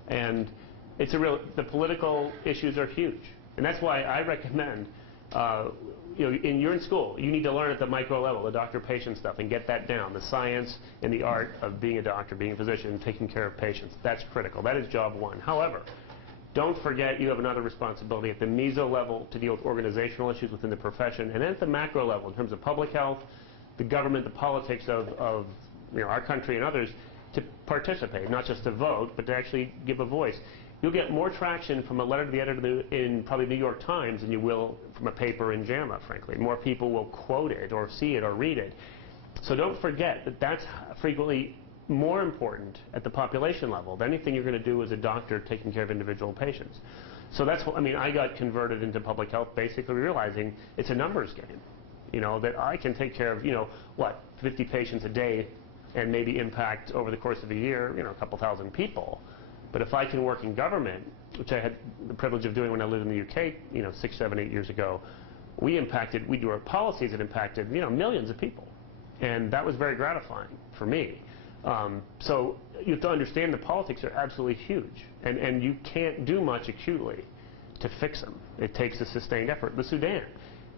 And the political issues are huge. And that's why I recommend, you're in school, you need to learn at the micro level, the doctor-patient stuff, and get that down, the science and the art of being a doctor, being a physician, taking care of patients. That's critical. That is job one. However, don't forget you have another responsibility at the meso level to deal with organizational issues within the profession, and then at the macro level in terms of public health, the government, the politics of our country and others, to participate, not just to vote, but to actually give a voice. You'll get more traction from a letter to the editor in probably the New York Times than you will from a paper in JAMA, frankly. More people will quote it or see it or read it. So don't forget that that's frequently more important at the population level than anything you're going to do as a doctor taking care of individual patients. So that's what, I got converted into public health basically realizing it's a numbers game. That I can take care of, 50 patients a day and maybe impact over the course of a year, a couple thousand people. But if I can work in government, which I had the privilege of doing when I lived in the UK, 6, 7, 8 years ago, we do our policies that impacted, millions of people. And that was very gratifying for me. So you have to understand the politics are absolutely huge. And you can't do much acutely to fix them. It takes a sustained effort. The Sudan,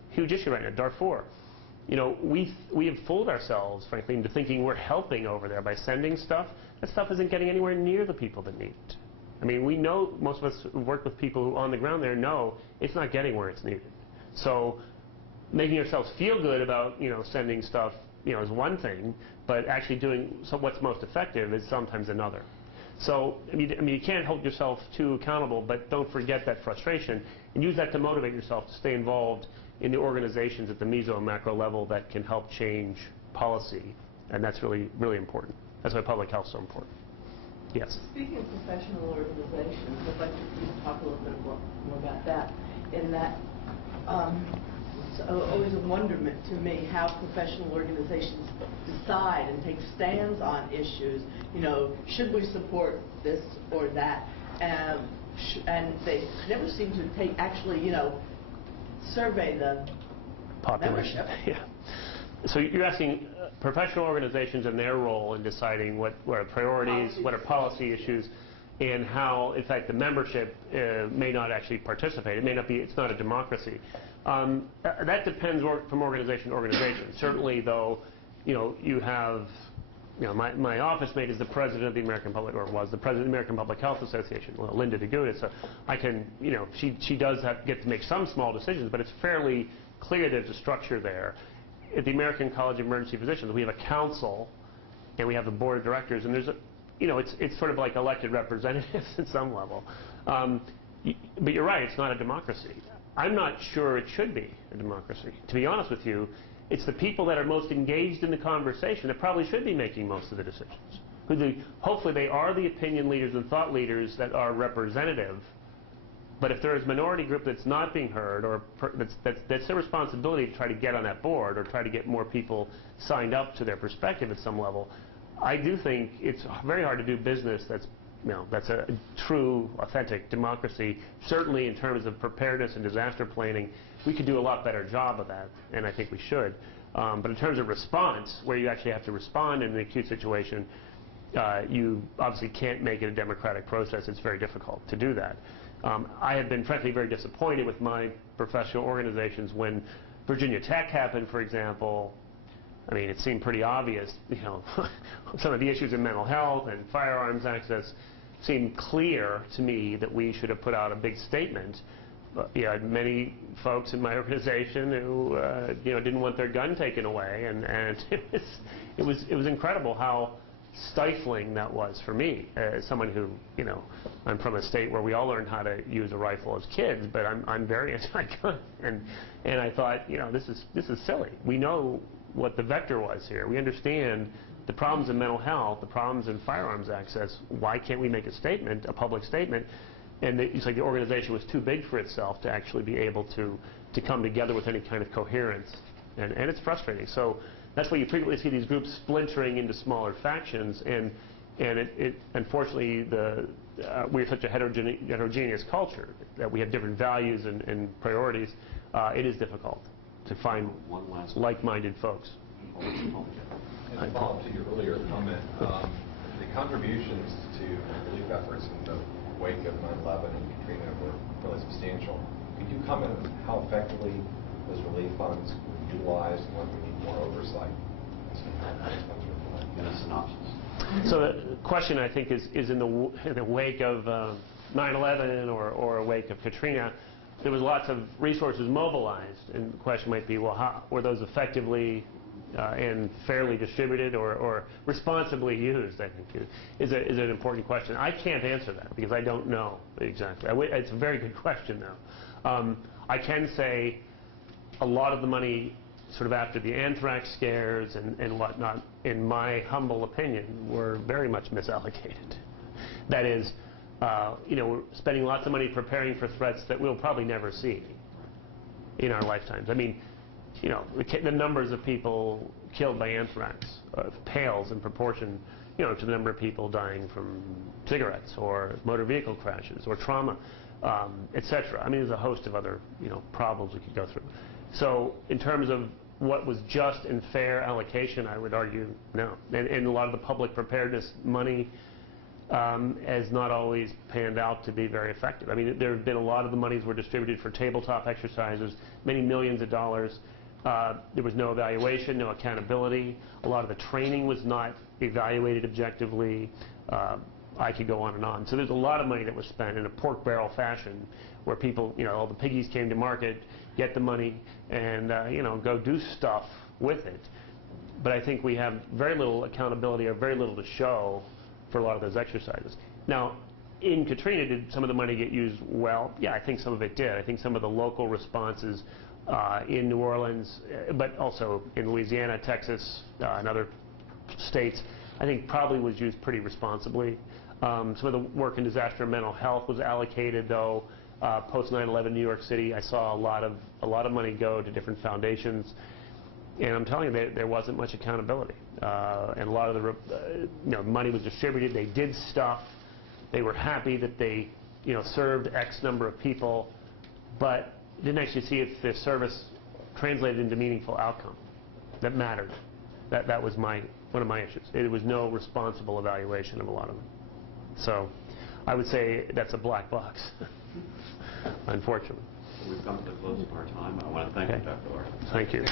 huge issue right now, Darfur. We have fooled ourselves, frankly, into thinking we're helping over there by sending stuff. That stuff isn't getting anywhere near the people that need it. We know, most of us who work with people who on the ground there know it's not getting where it's needed. So making ourselves feel good about, sending stuff, is one thing, but actually doing what's most effective is sometimes another. So, you can't hold yourself too accountable, but don't forget that frustration and use that to motivate yourself to stay involved in the organizations at the meso and macro level that can help change policy, and that's really, really important. That's why public health is so important. Yes? Speaking of professional organizations, I'd like to talk a little bit more about that. In that, it's always a wonderment to me how professional organizations decide and take stands on issues. Should we support this or that? And they never seem to actually, survey the population. membership. Yeah. So you're asking professional organizations and their role in deciding what are priorities, what are policy issues, and how, in fact, the membership may not actually participate. It may not be. It's not a democracy. That depends from organization to organization. Certainly, though, you have. My office mate is the president of the American Public, or was the president of the American Public Health Association, Linda DeGuda. So I can, she does get to make some small decisions, but it's fairly clear there's a structure there. At the American College of Emergency Physicians, we have a council, and we have a board of directors, and there's a, it's sort of like elected representatives at some level. But you're right, it's not a democracy. I'm not sure it should be a democracy. To be honest with you, it's the people that are most engaged in the conversation that probably should be making most of the decisions. Hopefully they are the opinion leaders and thought leaders that are representative. But if there is a minority group that's not being heard, or that's their responsibility to try to get on that board or try to get more people signed up to their perspective at some level, I do think it's very hard to do business that's a true, authentic democracy. Certainly in terms of preparedness and disaster planning, we could do a lot better job of that, and I think we should. But in terms of response, where you actually have to respond in an acute situation, you obviously can't make it a democratic process. It's very difficult to do that. I have been, frankly, very disappointed with my professional organizations when Virginia Tech happened, for example. It seemed pretty obvious, some of the issues in mental health and firearms access seemed clear to me that we should have put out a big statement. But I had many folks in my organization who didn't want their gun taken away, and it was incredible how stifling that was for me, as someone who, I'm from a state where we all learned how to use a rifle as kids, but I'm very anti-gun, and I thought, this is silly. We know what the vector was here. We understand the problems in mental health, the problems in firearms access. Why can't we make a statement, a public statement? And it's like the organization was too big for itself to actually be able to come together with any kind of coherence, and it's frustrating. So that's why you frequently see these groups splintering into smaller factions, and unfortunately we're such a heterogeneous culture that we have different values and priorities. It is difficult to find like-minded folks. And to follow up to your earlier comment, the contributions to relief efforts in the wake of 9/11 and Katrina were really substantial. Could you comment on how effectively those relief funds were utilized and whether we need more oversight? In a synopsis. So the question, I think, is in the wake of 9/11 or a wake of Katrina, there was lots of resources mobilized, and the question might be, well, how were those effectively and fairly distributed or responsibly used, I think, is an important question. I can't answer that because I don't know exactly. It's a very good question, though. I can say a lot of the money sort of after the anthrax scares and whatnot, in my humble opinion, were very much misallocated. That is, we're spending lots of money preparing for threats that we'll probably never see in our lifetimes. I mean, the numbers of people killed by anthrax pales in proportion, to the number of people dying from cigarettes or motor vehicle crashes or trauma, etc. I mean, there's a host of other, problems we could go through. So in terms of what was just and fair allocation, I would argue no. And a lot of the public preparedness money has not always panned out to be very effective. I mean, there have been a lot of the monies were distributed for tabletop exercises, many millions of dollars. There was no evaluation, no accountability. A lot of the training was not evaluated objectively. I could go on and on. So there's a lot of money that was spent in a pork barrel fashion where people, all the piggies came to market, get the money, and, go do stuff with it. But I think we have very little accountability or very little to show for a lot of those exercises. Now, in Katrina, did some of the money get used well? Yeah, I think some of it did. I think some of the local responses in New Orleans, but also in Louisiana, Texas, and other states, I think probably was used pretty responsibly. Some of the work in disaster and mental health was allocated, though. Post 9/11 New York City, I saw a lot of money go to different foundations, and I'm telling you, there wasn't much accountability. And a lot of the money was distributed. They did stuff. They were happy that they served X number of people, but didn't actually see if their service translated into meaningful outcome that mattered. That was one of my issues. It was no responsible evaluation of a lot of them. So I would say that's a black box, unfortunately. We've come to the close of our time. I want to thank you, Dr. Larkin. Thank you.